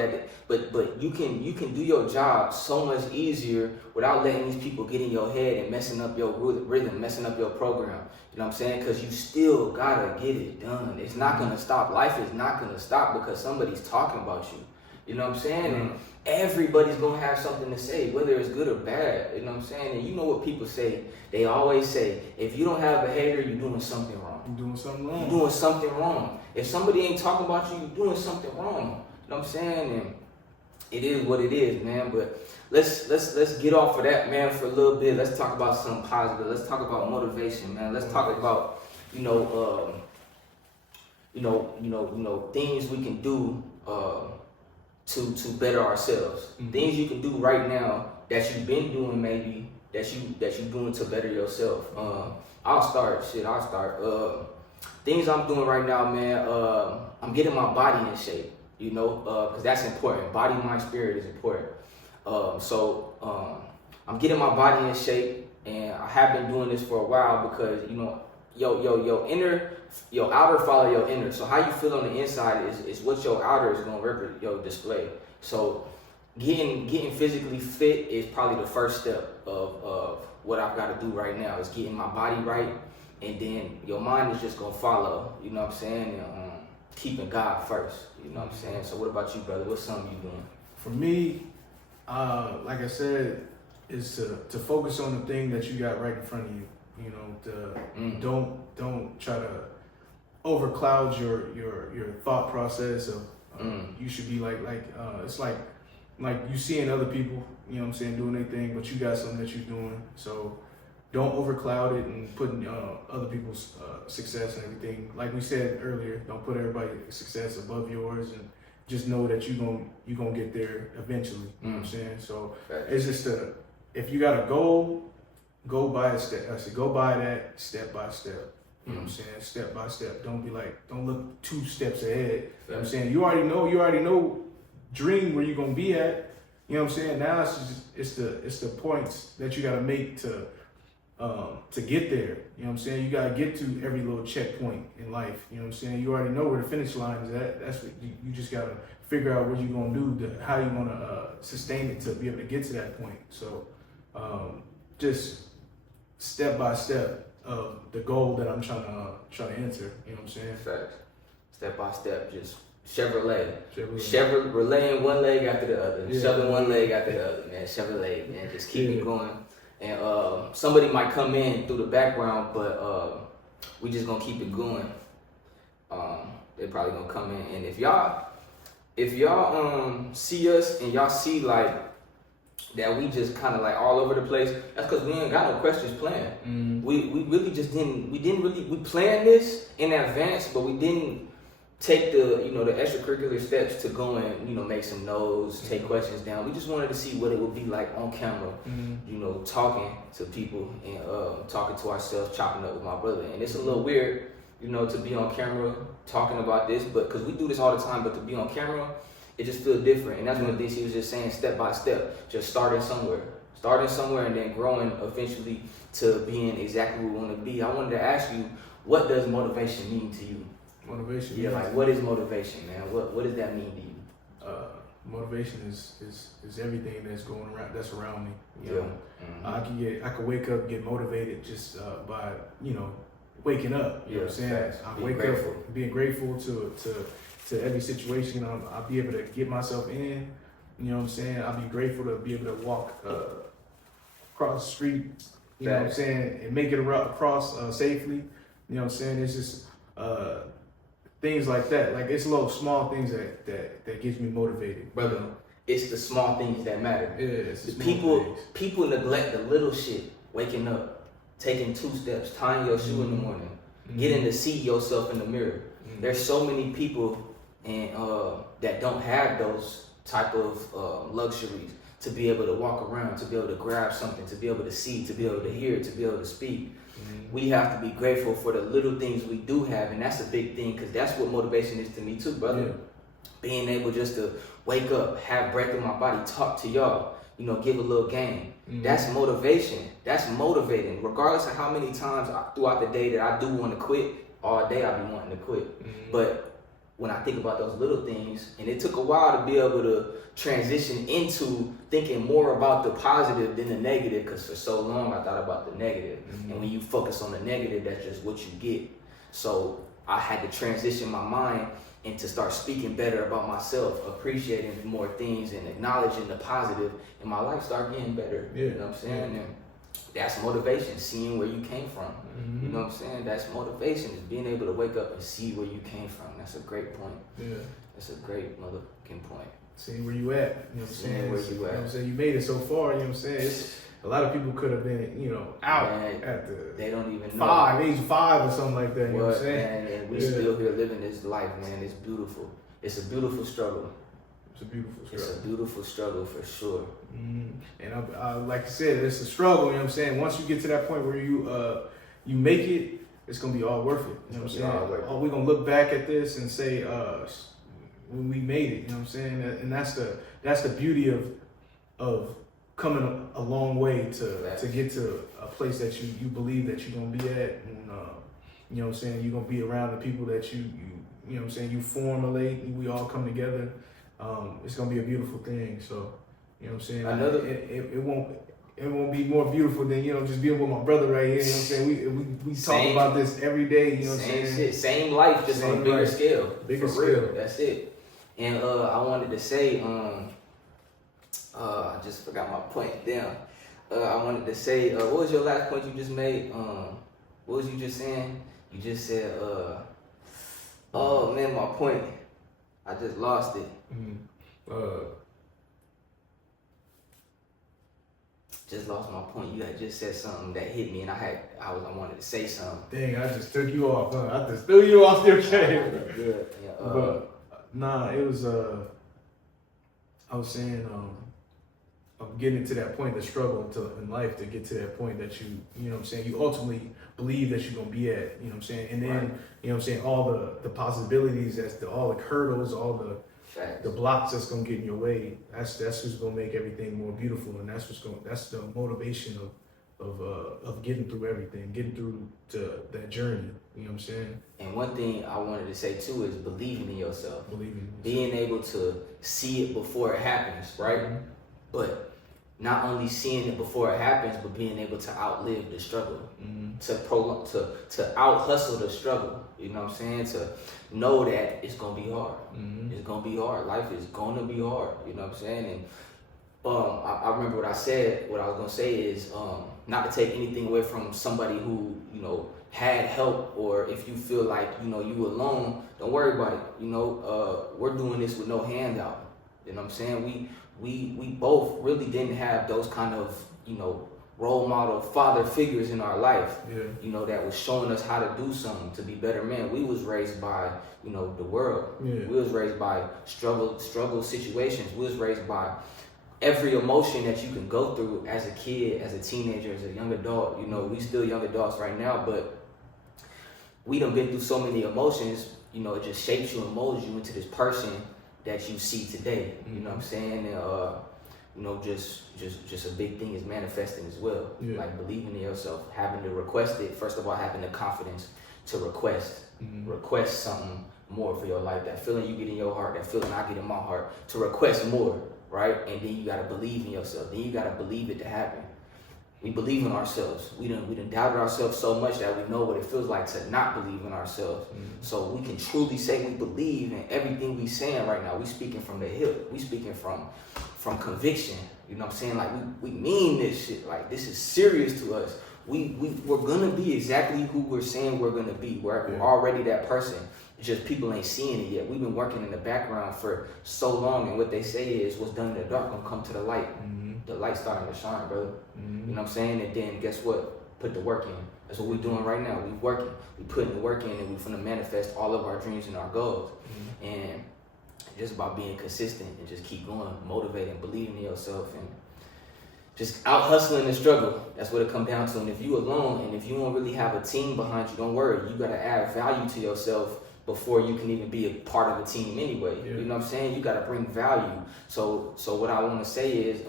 But you can do your job so much easier without letting these people get in your head and messing up your rhythm, messing up your program. You know what I'm saying? Because you still gotta get it done. It's not gonna stop. Life is not gonna stop because somebody's talking about you. You know what I'm saying? And everybody's gonna have something to say, whether it's good or bad. You know what I'm saying? And you know what people say? They always say, if you don't have a hater, you're doing something wrong. You're doing something wrong. You're doing something wrong. If somebody ain't talking about you, you're doing something wrong. You know what I'm saying? And it is what it is, man. But let's get off of that, man, for a little bit. Let's talk about something positive. Let's talk about motivation, man. Let's talk about, things we can do to better ourselves. Things you can do right now that you've been doing, maybe that you're doing to better yourself. I'll start. Things I'm doing right now, man. I'm getting my body in shape. Because that's important. Body, mind, spirit is important. So I'm getting my body in shape, and I have been doing this for a while because your inner your outer follow your inner. So how you feel on the inside is what your outer is gonna display. So getting physically fit is probably the first step of what I've got to do right now is getting my body right, and then your mind is just gonna follow. You know what I'm saying? And, keeping God first. You know what I'm saying? So what about you, brother? What's something you doing? For me, like I said, is to focus on the thing that you got right in front of you. You know, don't try to overcloud your thought process of you should be like it's like you seeing other people, you know what I'm saying, doing their thing, but you got something that you're doing. So don't overcloud it and putting other people's success and everything. Like we said earlier, don't put everybody's success above yours, and just know that you're gonna get there eventually. You know what I'm saying? So it's just if you got a goal, go by a step. I said go by that step by step. You know what I'm saying? Step by step. Don't look 2 steps ahead. You know what I'm saying? You already know dream where you're gonna be at. You know what I'm saying? Now it's the points that you gotta make to get there. You know what I'm saying? You gotta get to every little checkpoint in life. You know what I'm saying? You already know where the finish line is at. That's what you just gotta figure out what you're gonna do, how you're gonna sustain it to be able to get to that point. So just step by step of the goal that I'm trying to enter. You know what I'm saying? Facts. Step by step, just Chevrolet in one leg after the other, shoving one leg after the other, man. Chevrolet, man, just keep it going. And somebody might come in through the background, but we just gonna keep it going. They probably gonna come in, and if y'all see us and y'all see like that we just kind of like all over the place, that's because we ain't got no questions planned. We really just we planned this in advance, but we didn't take the extracurricular steps to go and make some notes, take questions down. We just wanted to see what it would be like on camera, talking to people and talking to ourselves, chopping up with my brother. And it's a little weird, to be on camera talking about this, but because we do this all the time, but to be on camera, it just feels different. And that's one of the things he was just saying, step by step, just starting somewhere and then growing eventually to being exactly who we want to be. I wanted to ask you, what does motivation mean to you? Motivation. Yeah, like what is motivation, man? What does that mean to you? Motivation is everything that's around me. You know? Mm-hmm. I could wake up, get motivated just by waking up. You know what I'm saying? I wake up being grateful to every situation I'll be able to get myself in. You know what I'm saying? I'll be grateful to be able to walk across the street. You know what I'm saying? And make it across safely. You know what I'm saying? It's just things like that. Like it's little small things that gets me motivated, brother. It's the small things that matter. Yeah, it's the people neglect the little shit. Waking up, taking 2 steps, tying your shoe in the morning, getting to see yourself in the mirror. There's so many people and that don't have those type of luxuries to be able to walk around, to be able to grab something, to be able to see, to be able to hear, to be able to speak. We have to be grateful for the little things we do have, and that's a big thing, because that's what motivation is to me too, brother. Yeah. Being able just to wake up, have breath in my body, talk to y'all, give a little game. That's motivation. That's motivating. Regardless of how many times throughout the day that I do want to quit, all day I be wanting to quit. But when I think about those little things, and it took a while to be able to transition into thinking more about the positive than the negative, because for so long I thought about the negative. And when you focus on the negative, that's just what you get. So I had to transition my mind and to start speaking better about myself, appreciating more things and acknowledging the positive, and my life start getting better. Yeah. You know what I'm saying? And that's motivation, seeing where you came from. You know what I'm saying? That's motivation, is being able to wake up and see where you came from. That's a great point. Yeah. That's a great motherfucking point. Seeing where you at. You know what I'm saying? Where you at. You know what I'm saying? You made it so far, you know what I'm saying? A lot of people could have been, out at they don't even know. age 5 or something like that. You know what I'm saying? Man, and we still here living this life, man. It's beautiful. It's a beautiful struggle. It's a beautiful struggle. It's a beautiful struggle for sure. And like I said, it's a struggle. You know what I'm saying? Once you get to that point where you make it, it's gonna be all worth it. You know what I'm saying? We're gonna look back at this and say, when we made it. You know what I'm saying? And that's the beauty of coming a long way to get to a place that you believe that you're gonna be at, and you know what I'm saying, you're gonna be around the people that you know what I'm saying, you formulate, we all come together. It's gonna be a beautiful thing. So, you know what I'm saying? It won't be more beautiful than, you know, just being with my brother right here. You know what I'm saying? We talk about this every day, you know what I'm saying? Shit, same life, just on a bigger scale. Bigger for real. scale. That's it. And I wanted to say, I just forgot my point. Damn. I wanted to say, what was your last point you just made? What was you just saying? You just said, oh man, my point. I just lost it. Just lost my point. You had just said something that hit me, and I wanted to say something. Dang, I just took you off. Huh? I just threw you off your chair. Good. Yeah, But nah, it was. I was saying, of getting to that point, the struggle in life to get to that point that you know what I'm saying, you ultimately believe that you're gonna be at, you know what I'm saying, and then right. you know what I'm saying, all the possibilities, all the hurdles, all the blocks that's gonna get in your way. That's what's gonna make everything more beautiful, and that's the motivation of getting through everything, getting through to that journey. You know what I'm saying? And one thing I wanted to say too is believing in yourself. Believing. Being able to see it before it happens, right? Mm-hmm. But not only seeing it before it happens, but being able to outlive the struggle, to out hustle the struggle. You know what I'm saying? To know that it's gonna be hard. It's gonna be hard. Life is gonna be hard. You know what I'm saying? And I remember what I said. What I was gonna say is not to take anything away from somebody who, you know, had help, or if you feel like, you know, you alone, don't worry about it. You know, we're doing this with no handout. You know what I'm saying? We both really didn't have those kind of, you know, role model father figures in our life, you know, that was showing us how to do something, to be better men. We was raised by, you know, the world. We was raised by struggle situations. We was raised by every emotion that you can go through as a kid, as a teenager, as a young adult. You know, we still young adults right now, but we done been through so many emotions. You know, it just shapes you and molds you into this person that you see today. You know what I'm saying? And you know, just a big thing is manifesting as well. Like believing in yourself, having to request it. First of all, having the confidence to request something more for your life. That feeling you get in your heart, that feeling I get in my heart, to request more, right? And then you gotta believe in yourself. Then you gotta believe it to happen. We believe in ourselves. We done doubted ourselves so much that we know what it feels like to not believe in ourselves. So we can truly say we believe in everything we saying right now. We speaking from the hip. We speaking from conviction. You know what I'm saying? Like we mean this shit. Like this is serious to us. We're gonna be exactly who we're saying we're gonna be. We're already that person. It's just people ain't seeing it yet. We've been working in the background for so long, and what they say is what's done in the dark gonna come to the light. The light's starting to shine, brother. You know what I'm saying? And then guess what? Put the work in. That's what we're doing right now. We working. We putting the work in, and we're gonna manifest all of our dreams and our goals. And just about being consistent and just keep going, motivating, believing in yourself, and just out hustling the struggle. That's what it comes down to. And if you alone, and if you don't really have a team behind you, don't worry. You gotta add value to yourself before you can even be a part of a team anyway. You know what I'm saying? You gotta bring value. So what I wanna say is,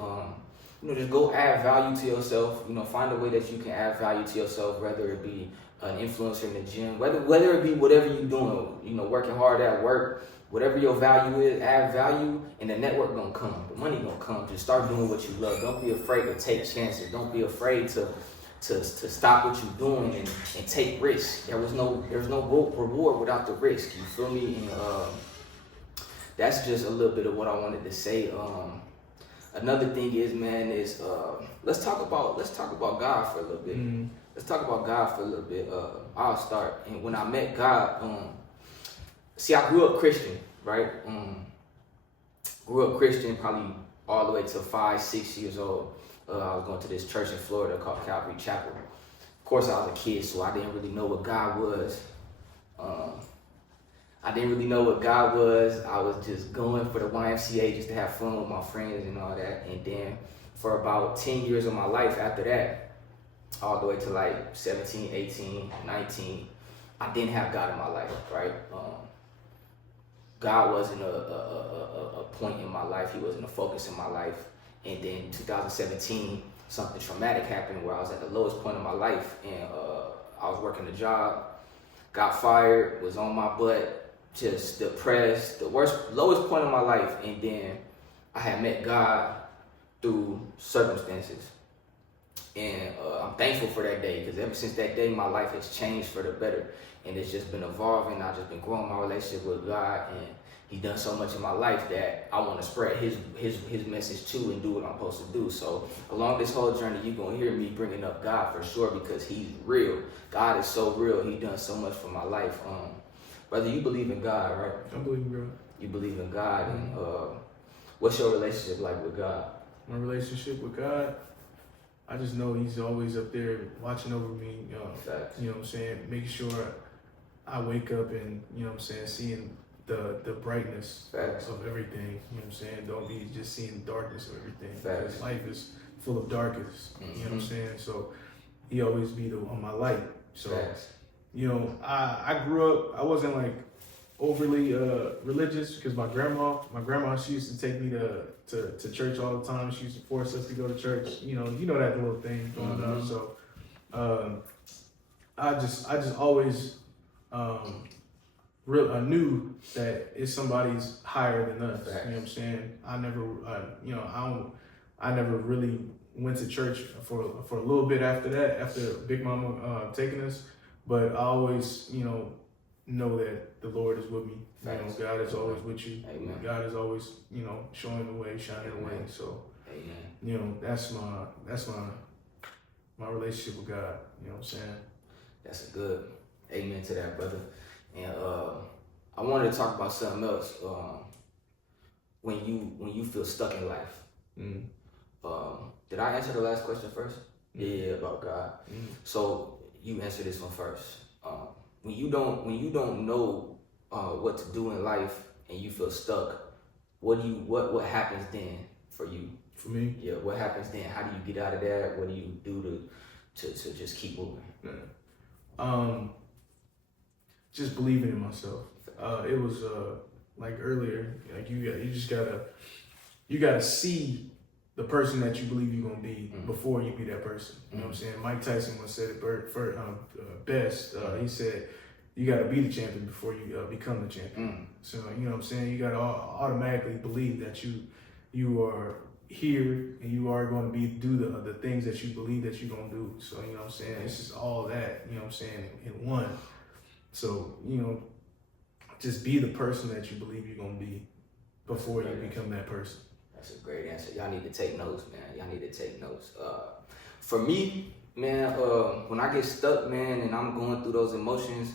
you know, just go add value to yourself. You know, find a way that you can add value to yourself, whether it be an influencer in the gym, whether it be whatever you're doing, you know, working hard at work, whatever your value is, add value, and the network gonna come, the money gonna come. Just start doing what you love. Don't be afraid to take chances. Don't be afraid to stop what you're doing and take risks. There's no reward without the risk. You feel me? And that's just a little bit of what I wanted to say. Another thing is, man, is let's talk about God for a little bit. Let's talk about God for a little bit. I'll start. And when I met God, see, I grew up Christian, right? Grew up Christian probably all the way to 5-6 years old. I was going to this church in Florida called Calvary Chapel. Of course, I was a kid, so I didn't really know what God was. I was just going for the YMCA just to have fun with my friends and all that. And then for about 10 years of my life after that, all the way to like 17, 18, 19, I didn't have God in my life, right? God wasn't a point in my life. He wasn't a focus in my life. And then in 2017, something traumatic happened where I was at the lowest point of my life, and I was working a job, got fired, was on my butt, just depressed, lowest point of my life. And then I had met God through circumstances. And I'm thankful for that day, because ever since that day, my life has changed for the better. And it's just been evolving. I've just been growing my relationship with God, and He done so much in my life that I want to spread his message too and do what I'm supposed to do. So along this whole journey, you're going to hear me bringing up God for sure, because He's real. God is so real. He done so much for my life. Brother, you believe in God, right? I believe in God. You believe in God. And what's your relationship like with God? My relationship with God, I just know He's always up there watching over me. Facts. You know what I'm saying? Making sure I wake up and, you know what I'm saying, seeing the brightness Facts. of everything. You know what I'm saying? Don't be just seeing the darkness of everything. Facts. Because life is full of darkness. You know what I'm Mhm. saying? So He always be on my light. So, Facts. you know, I grew up, I wasn't like overly religious, because my grandma, she used to take me to church all the time. She used to force us to go to church. You know that little thing going on. Mhm. So I just always I knew that it's somebody's higher than us. Facts. You know what I'm saying? I never really went to church for a little bit after that, after Big Mama taking us, but I always, know that the Lord is with me. Facts. God is always with you. Amen. God is always, showing the way, shining the way. So, Amen. that's my relationship with God. You know what I'm saying? That's a good amen to that, brother. And I wanted to talk about something else. When you feel stuck in life. Did I answer the last question first? Yeah, about God. So you answer this one first. When you don't know what to do in life and you feel stuck, what happens then for you? For me? Yeah, what happens then? How do you get out of that? What do you do to just keep moving? Just believing in myself. It was like earlier, like you gotta see the person that you believe you're gonna be before you be that person. You know what I'm saying? Mike Tyson once said it best. He said, you gotta be the champion before you become the champion. So, you know what I'm saying? You gotta automatically believe that you are here and you are going to do the things that you believe that you're going to do. So, you know what I'm saying? It's just all that, you know what I'm saying, in one. So, just be the person that you believe you're going to be before you become that person. That's a great answer. Y'all need to take notes, man. Y'all need to take notes. For me, man, when I get stuck, man, and I'm going through those emotions,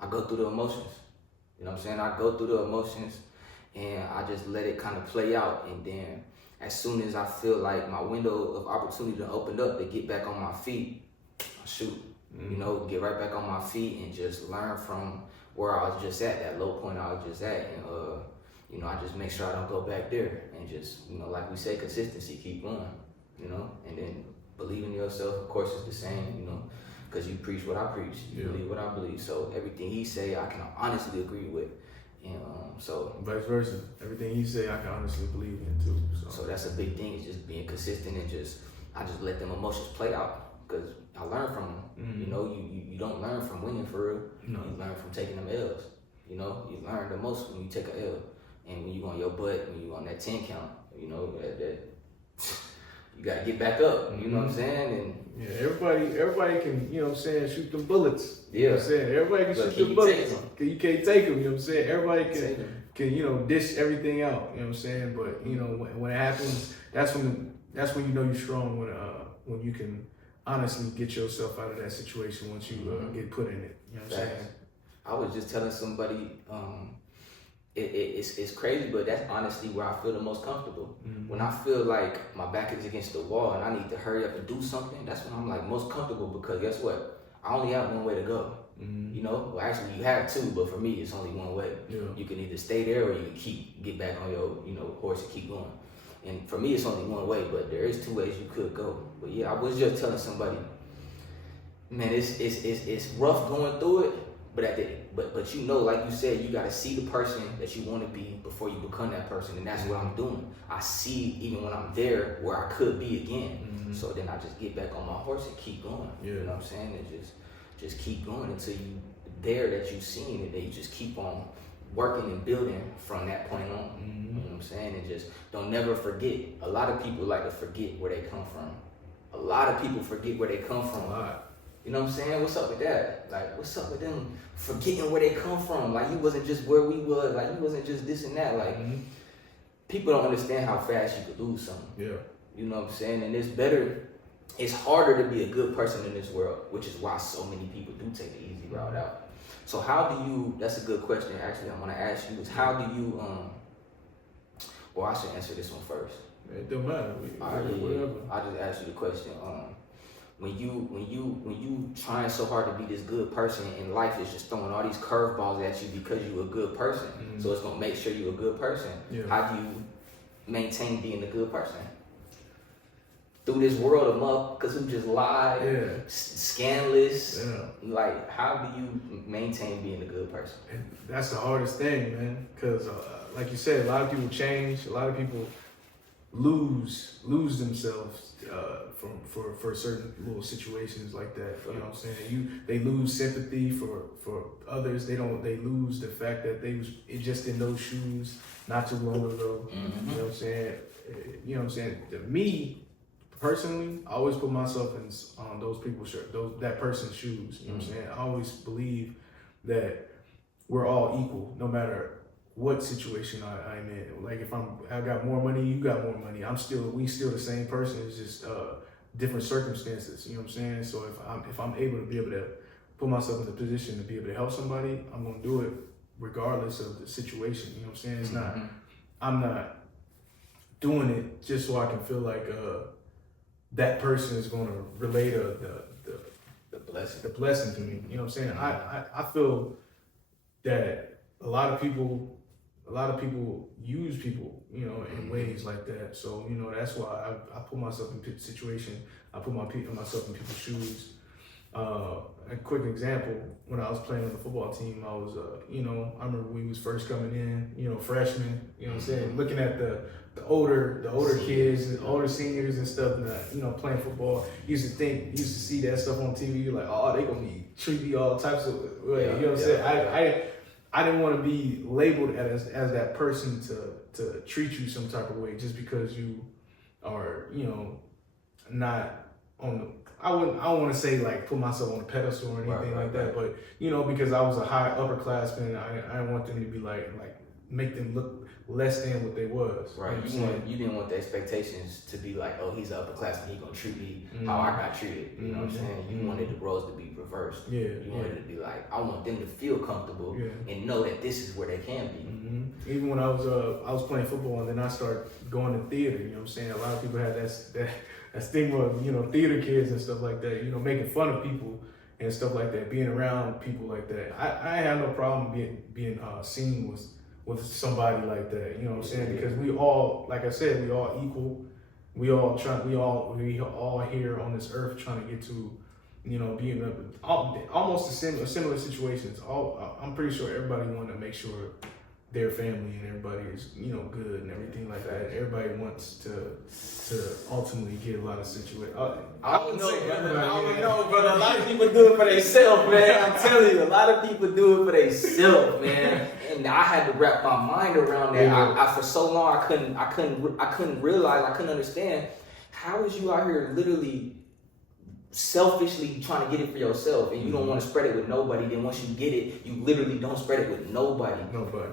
I go through the emotions. You know what I'm saying? I go through the emotions and I just let it kind of play out. And then as soon as I feel like my window of opportunity to open up to get back on my feet, I shoot. Get right back on my feet and just learn from where I was just at, that low point I was just at. And, I just make sure I don't go back there. And just, like we say, consistency, keep going, And then believe in yourself, of course, is the same, because you preach what I preach. You believe what I believe. So everything he say, I can honestly agree with. And so vice versa. Everything he say, I can honestly believe in too. So that's a big thing, is just being consistent and I just let them emotions play out, because I learn from them. You don't learn from winning for real. No. You learn from taking them L's. You learn the most when you take a L, and when you on your butt, when you on that 10 count, that you gotta get back up. You know what I'm saying? And yeah, everybody can, shoot them bullets. Yeah. You know what I'm saying? Everybody can shoot them bullets. You can't take them, you know what I'm saying? Everybody can dish everything out, you know what I'm saying? But, when it happens, that's when you're strong, when you can honestly get yourself out of that situation once you get put in it. You know what I'm saying? I was just telling somebody, it's crazy, but that's honestly where I feel the most comfortable. When I feel like my back is against the wall and I need to hurry up and do something, that's when I'm like most comfortable, because guess what? I only have one way to go. Well, actually you have two, but for me it's only one way. Yeah. You can either stay there or you can get back on your horse and keep going. And for me it's only one way, but there is two ways you could go. But yeah, I was just telling somebody, man, it's rough going through it, but like you said, you gotta see the person that you want to be before you become that person, and that's what I'm doing. I see even when I'm there where I could be again. So then I just get back on my horse and keep going. Yeah. You know what I'm saying? And just keep going until you there that you've seen, and they just keep on working and building from that point on. Mm-hmm. You know what I'm saying? And just don't never forget. A lot of people like to forget where they come from. A lot of people forget where they come from. A lot. You know what I'm saying? What's up with that? Like, what's up with them forgetting where they come from? Like, you wasn't just where we was. Like, you wasn't just this and that. Like, Mm-hmm. people don't understand how fast you could lose something. Yeah. You know what I'm saying? And it's harder to be a good person in this world, which is why so many people do take the easy route out. So how do you, that's a good question actually I want to ask you, is how do you, well, I should answer this one first. It don't matter. Whatever. I'll just ask you the question. When you trying so hard to be this good person, and life is just throwing all these curveballs at you because you're a good person, so it's gonna make sure you're a good person. Yeah. How do you maintain being a good person through this world of motherfuckers who just lie, scandalous? Yeah. Like, how do you maintain being a good person? And that's the hardest thing, man. Because, like you said, a lot of people change. A lot of people lose themselves for certain little situations like that. You know what I'm saying? They lose sympathy for others. They lose the fact that they was just in those shoes not too long ago. Mm-hmm. You know what I'm saying? You know what I'm saying? To me personally, I always put myself in those people's that person's shoes. You know what I'm saying? I always believe that we're all equal, no matter what situation I'm in. Like, if I got more money, you got more money. We still the same person. It's just different circumstances. You know what I'm saying? So if I'm able to be able to put myself in the position to be able to help somebody, I'm gonna do it regardless of the situation. You know what I'm saying? It's not. I'm not doing it just so I can feel like that person is gonna relay the blessing to me. You know what I'm saying? I feel that a lot of people use people, you know, in ways like that. So, you know, that's why I put myself in situation. I put myself in people's shoes. A quick example, when I was playing on the football team, I was, you know, I remember we was first coming in, you know, freshmen, you know what I'm saying, looking at the older kids and older seniors and stuff, and, you know, playing football. Used to see that stuff on TV, like, oh, they gonna treat me all types of way. You know what I'm saying? I didn't want to be labeled as that person to treat you some type of way just because you are, you know, not on the, I don't want to say like put myself on a pedestal or anything like that, but, you know, because I was a high upperclassman, I didn't want them to be like make them look less than what they was. Right. You didn't want the expectations to be like, oh, he's an upperclassman, he gonna treat me how I got treated. You know what I'm saying? You wanted the roles to be reversed. Yeah. You wanted it to be like, I want them to feel comfortable and know that this is where they can be. Even when I was playing football and then I started going to theater, you know what I'm saying? A lot of people have that stigma of, you know, theater kids and stuff like that, you know, making fun of people and stuff like that, being around people like that. I have no problem being seen with somebody like that, you know what I'm saying? Because we all, like I said, we all equal. We all here on this earth trying to get to, you know, being almost similar situations. I'm pretty sure everybody want to make sure their family and everybody is, you know, good and everything like that. Everybody wants to ultimately get a lot of situations. I don't know, but a lot of people do it for themselves, man. I'm telling you, a lot of people do it for themselves, man. And I had to wrap my mind around that. I for so long I couldn't realize, I couldn't understand how is you out here literally selfishly trying to get it for yourself, and you don't want to spread it with nobody. Then once you get it, you literally don't spread it with nobody.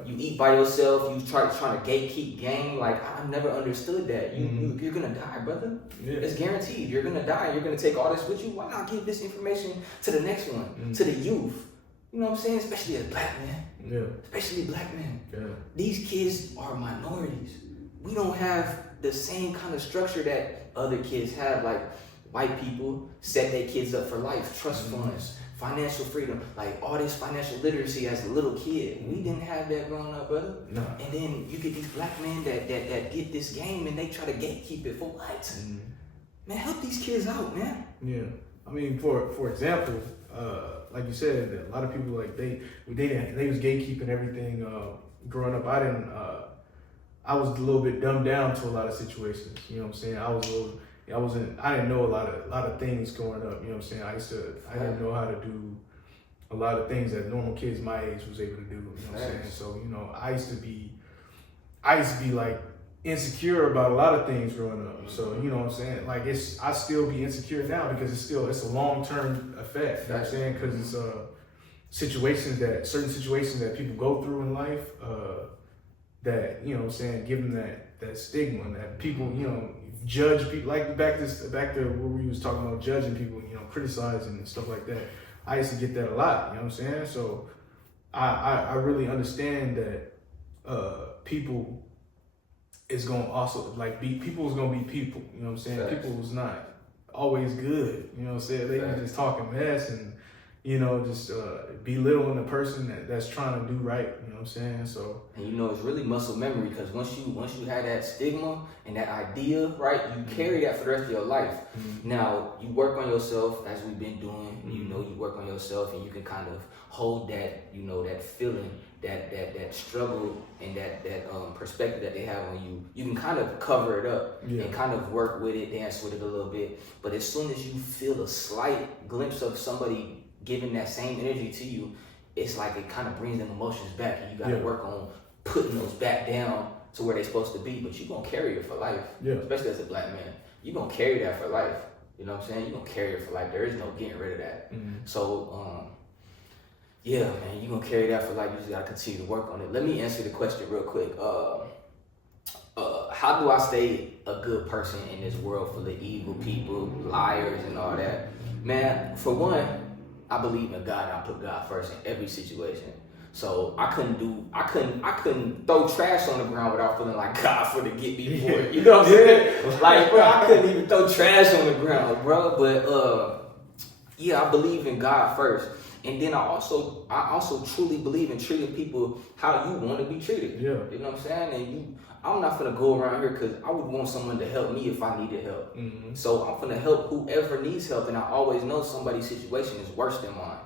You eat by yourself. You trying to gatekeep game. Like, I never understood that. You're gonna die, brother. It's guaranteed. You're gonna die. You're gonna take all this with you. Why not give this information to the next one, to the youth? You know what I'm saying? Especially as black men. Especially black men. These kids are minorities. We don't have the same kind of structure that other kids have. Like, white people set their kids up for life, trust funds, financial freedom, like all this financial literacy as a little kid. We didn't have that growing up, brother. No. And then you get these black men that get this game and they try to gatekeep it for what? Man, help these kids out, man. Yeah. I mean, for example, like you said, a lot of people, like they was gatekeeping everything. Growing up, I was a little bit dumbed down to a lot of situations. You know what I'm saying? I didn't know a lot of things growing up. You know what I'm saying? I didn't know how to do a lot of things that normal kids my age was able to do. You know what I'm saying? So, you know, I used to be like insecure about a lot of things growing up. So, you know what I'm saying? Like I still be insecure now because it's a long-term effect. You know what I'm saying? Because it's certain situations that people go through in life, that, you know what I'm saying, give them that stigma, and that people, you know, judge people, like back to where we was talking about judging people, you know, criticizing and stuff like that. I used to get that a lot, you know what I'm saying? So I really understand that people is gonna also people is gonna be people, you know what I'm saying? Facts. People is not always good, you know what I'm saying? They can just talk a mess and, you know, just belittling the person that's trying to do right, you know what I'm saying? So, and you know, it's really muscle memory, because once you have that stigma and that idea, right, you carry that for the rest of your life. Now, you work on yourself, as we've been doing, you know, you work on yourself and you can kind of hold that, you know, that feeling, that struggle and that perspective that they have on you. You can kind of cover it up and kind of work with it, dance with it a little bit. But as soon as you feel a slight glimpse of somebody giving that same energy to you, it's like it kind of brings them emotions back, and you got to work on putting those back down to where they're supposed to be. But you're going to carry it for life, especially as a black man. You're going to carry that for life. You know what I'm saying? You're going to carry it for life. There is no getting rid of that. So, yeah, man, you're going to carry that for life. You just got to continue to work on it. Let me answer the question real quick. How do I stay a good person in this world full of evil people, liars, and all that? Man, for one, I believe in God, and I put God first in every situation. So I couldn't throw trash on the ground without feeling like God for to get me for it. You know what I'm saying? Like, bro, I couldn't even throw trash on the ground, bro. But yeah, I believe in God first. And then I also truly believe in treating people how you want to be treated. Yeah. You know what I'm saying? And I'm not gonna go around here because I would want someone to help me if I needed help. So I'm gonna help whoever needs help, and I always know somebody's situation is worse than mine.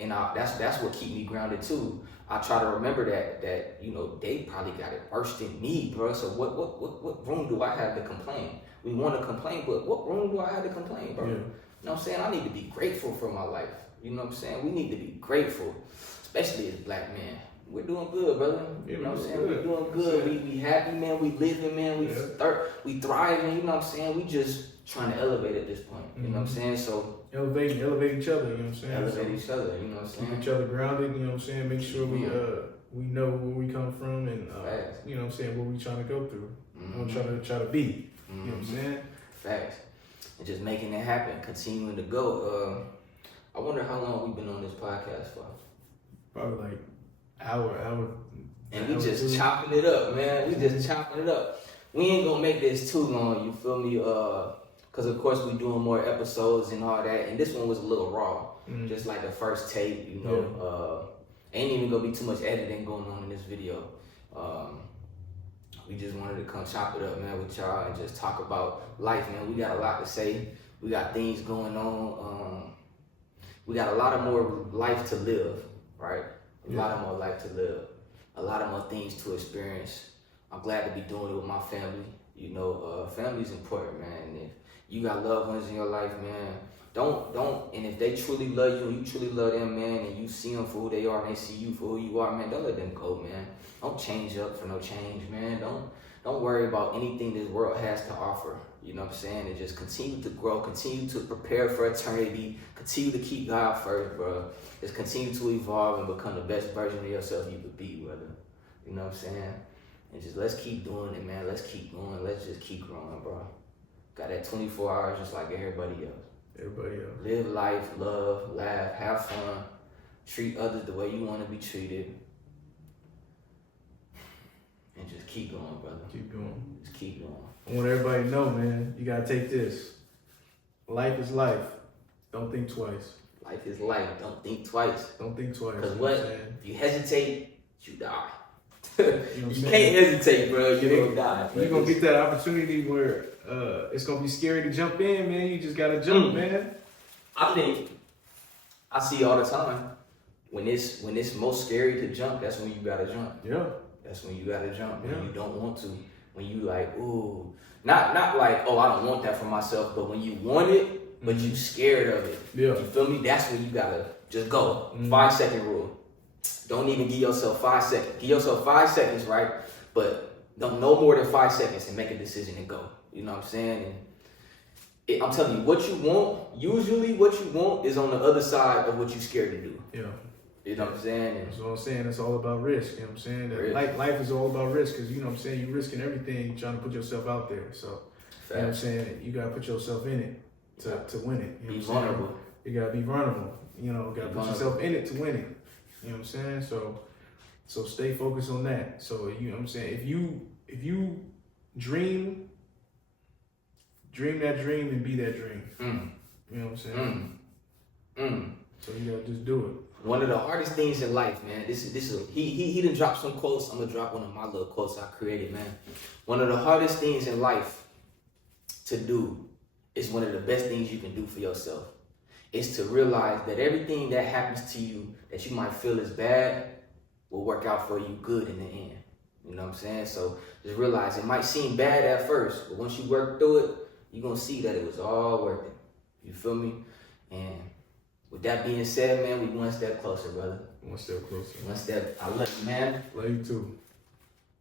And that's what keep me grounded too. I try to remember that you know, they probably got it worse than me, bro. So what room do I have to complain? We want to complain, but what room do I have to complain, bro? You know what I'm saying? I need to be grateful for my life. You know what I'm saying? We need to be grateful, especially as black men. We're doing good, brother. You know what I'm saying? We're doing good. We happy, man. We living, man. We thriving. You know what I'm saying? We just trying to elevate at this point. You know what I'm saying? So elevate each other. You know what I'm saying? Elevate each other. You know what I'm saying? Keep each other grounded. You know what I'm saying? Make sure we know where we come from, and you know what I'm saying, what we trying to go through. Try to be. You know what I'm saying? Facts. And just making it happen, continuing to go. I wonder how long we've been on this podcast for. Probably like hour. And we just chopping it up, man. We just chopping it up. We ain't gonna make this too long, you feel me? Cause of course we doing more episodes and all that. And this one was a little raw. Just like the first tape, you know. Ain't even gonna be too much editing going on in this video. We just wanted to come chop it up, man, with y'all and just talk about life, man. We got a lot to say. We got things going on. We got a lot of more life to live, right? A lot of more life to live. A lot of more things to experience. I'm glad to be doing it with my family. You know, family's important, man. And if you got loved ones in your life, man, don't, and if they truly love you and you truly love them, man, and you see them for who they are and they see you for who you are, man, don't let them go, man. Don't change up for no change, man. Don't worry about anything this world has to offer. You know what I'm saying? And just continue to grow, continue to prepare for eternity, continue to keep God first, bro. Just continue to evolve and become the best version of yourself you could be, brother. You know what I'm saying? And just let's keep doing it, man. Let's keep going. Let's just keep growing, bro. Got that 24 hours just like everybody else. Live life, love, laugh, have fun. Treat others the way you want to be treated. And just keep going, brother. Keep going. Just keep going. I want everybody to know, man, you gotta take this. Life is life. Don't think twice. Life is life. Don't think twice. Don't think twice. Because you what? know If you hesitate, you die. You know what You I'm can't hesitate, bro. You're gonna die. You're gonna get that opportunity where it's gonna be scary to jump in, man. You just gotta jump, man. I think I see all the time when it's most scary to jump, that's when you gotta jump. Yeah. That's when you gotta jump. When you don't want to. When you like, ooh. Not like, oh, I don't want that for myself, but when you want it, but you scared of it. Yeah. You feel me? That's when you gotta Just go. 5 second rule. Don't even give yourself 5 seconds. Give yourself 5 seconds, right? But no more than 5 seconds and make a decision and go. You know what I'm saying? And I'm telling you, what you want, usually what you want is on the other side of what you're scared to do. Yeah. You know what I'm saying? And That's what I'm saying. It's all about risk. You know what I'm saying? That life is all about risk because, you know what I'm saying, you're risking everything trying to put yourself out there. So, you know what I'm saying? You got to put yourself in it to win it. You know be what I'm vulnerable. saying? You got to be vulnerable. You know, got to put yourself in it to win it. You know what I'm saying? So stay focused on that. So, you know what I'm saying? If you dream that dream and be that dream. You know what I'm saying? So you got to just do it. One of the hardest things in life, man. This is he done dropped some quotes. I'm gonna drop one of my little quotes I created, man. One of the hardest things in life to do is one of the best things you can do for yourself. Is to realize that everything that happens to you that you might feel is bad will work out for you good in the end. You know what I'm saying? So just realize it might seem bad at first, but once you work through it, you're gonna see that it was all worth it. You feel me? And with that being said, man, we one step closer, brother. One step closer. One step. I love you, man. Love you too.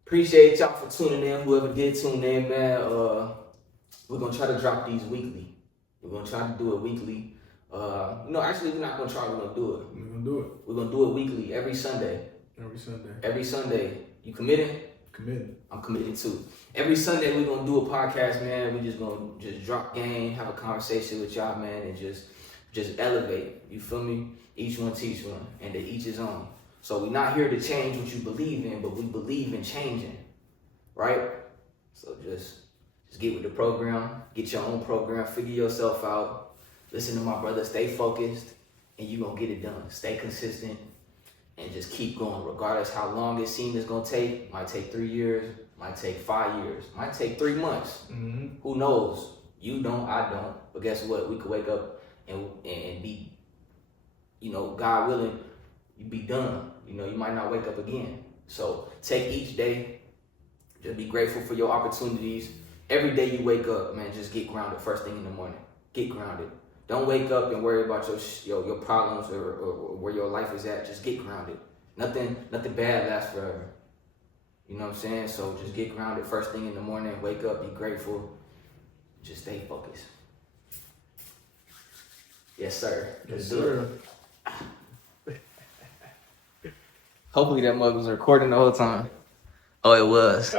Appreciate y'all for tuning in. Whoever did tune in, man. We're gonna try to drop these weekly. We're gonna try to do it weekly. No, actually, we're not gonna try. We're gonna do it. We're gonna do it. We're gonna do it weekly, every Sunday. Every Sunday. Every Sunday. You committed? Committed. I'm committed too. Every Sunday we're gonna do a podcast, man. We just gonna drop game, have a conversation with y'all, man, and just elevate. You feel me? Each one teach one, and to each his own. So we're not here to change what you believe in, but we believe in changing, right? So just get with the program, get your own program, figure yourself out. Listen to my brother, stay focused, and you gonna get it done. Stay consistent, and just keep going, regardless how long it seems it's gonna take. Might take 3 years, might take 5 years, might take 3 months. Who knows? You don't, I don't. But guess what? We could wake up and be, you know, God willing, you be done. You know, you might not wake up again. So take each day. Just be grateful for your opportunities. Every day you wake up, man, just get grounded first thing in the morning. Get grounded. Don't wake up and worry about your problems or where your life is at. Just get grounded. Nothing bad lasts forever. You know what I'm saying? So just get grounded first thing in the morning. Wake up, be grateful. Just stay focused. Yes, sir. Yes, sir. Hopefully that mug was recording the whole time. Oh, it was.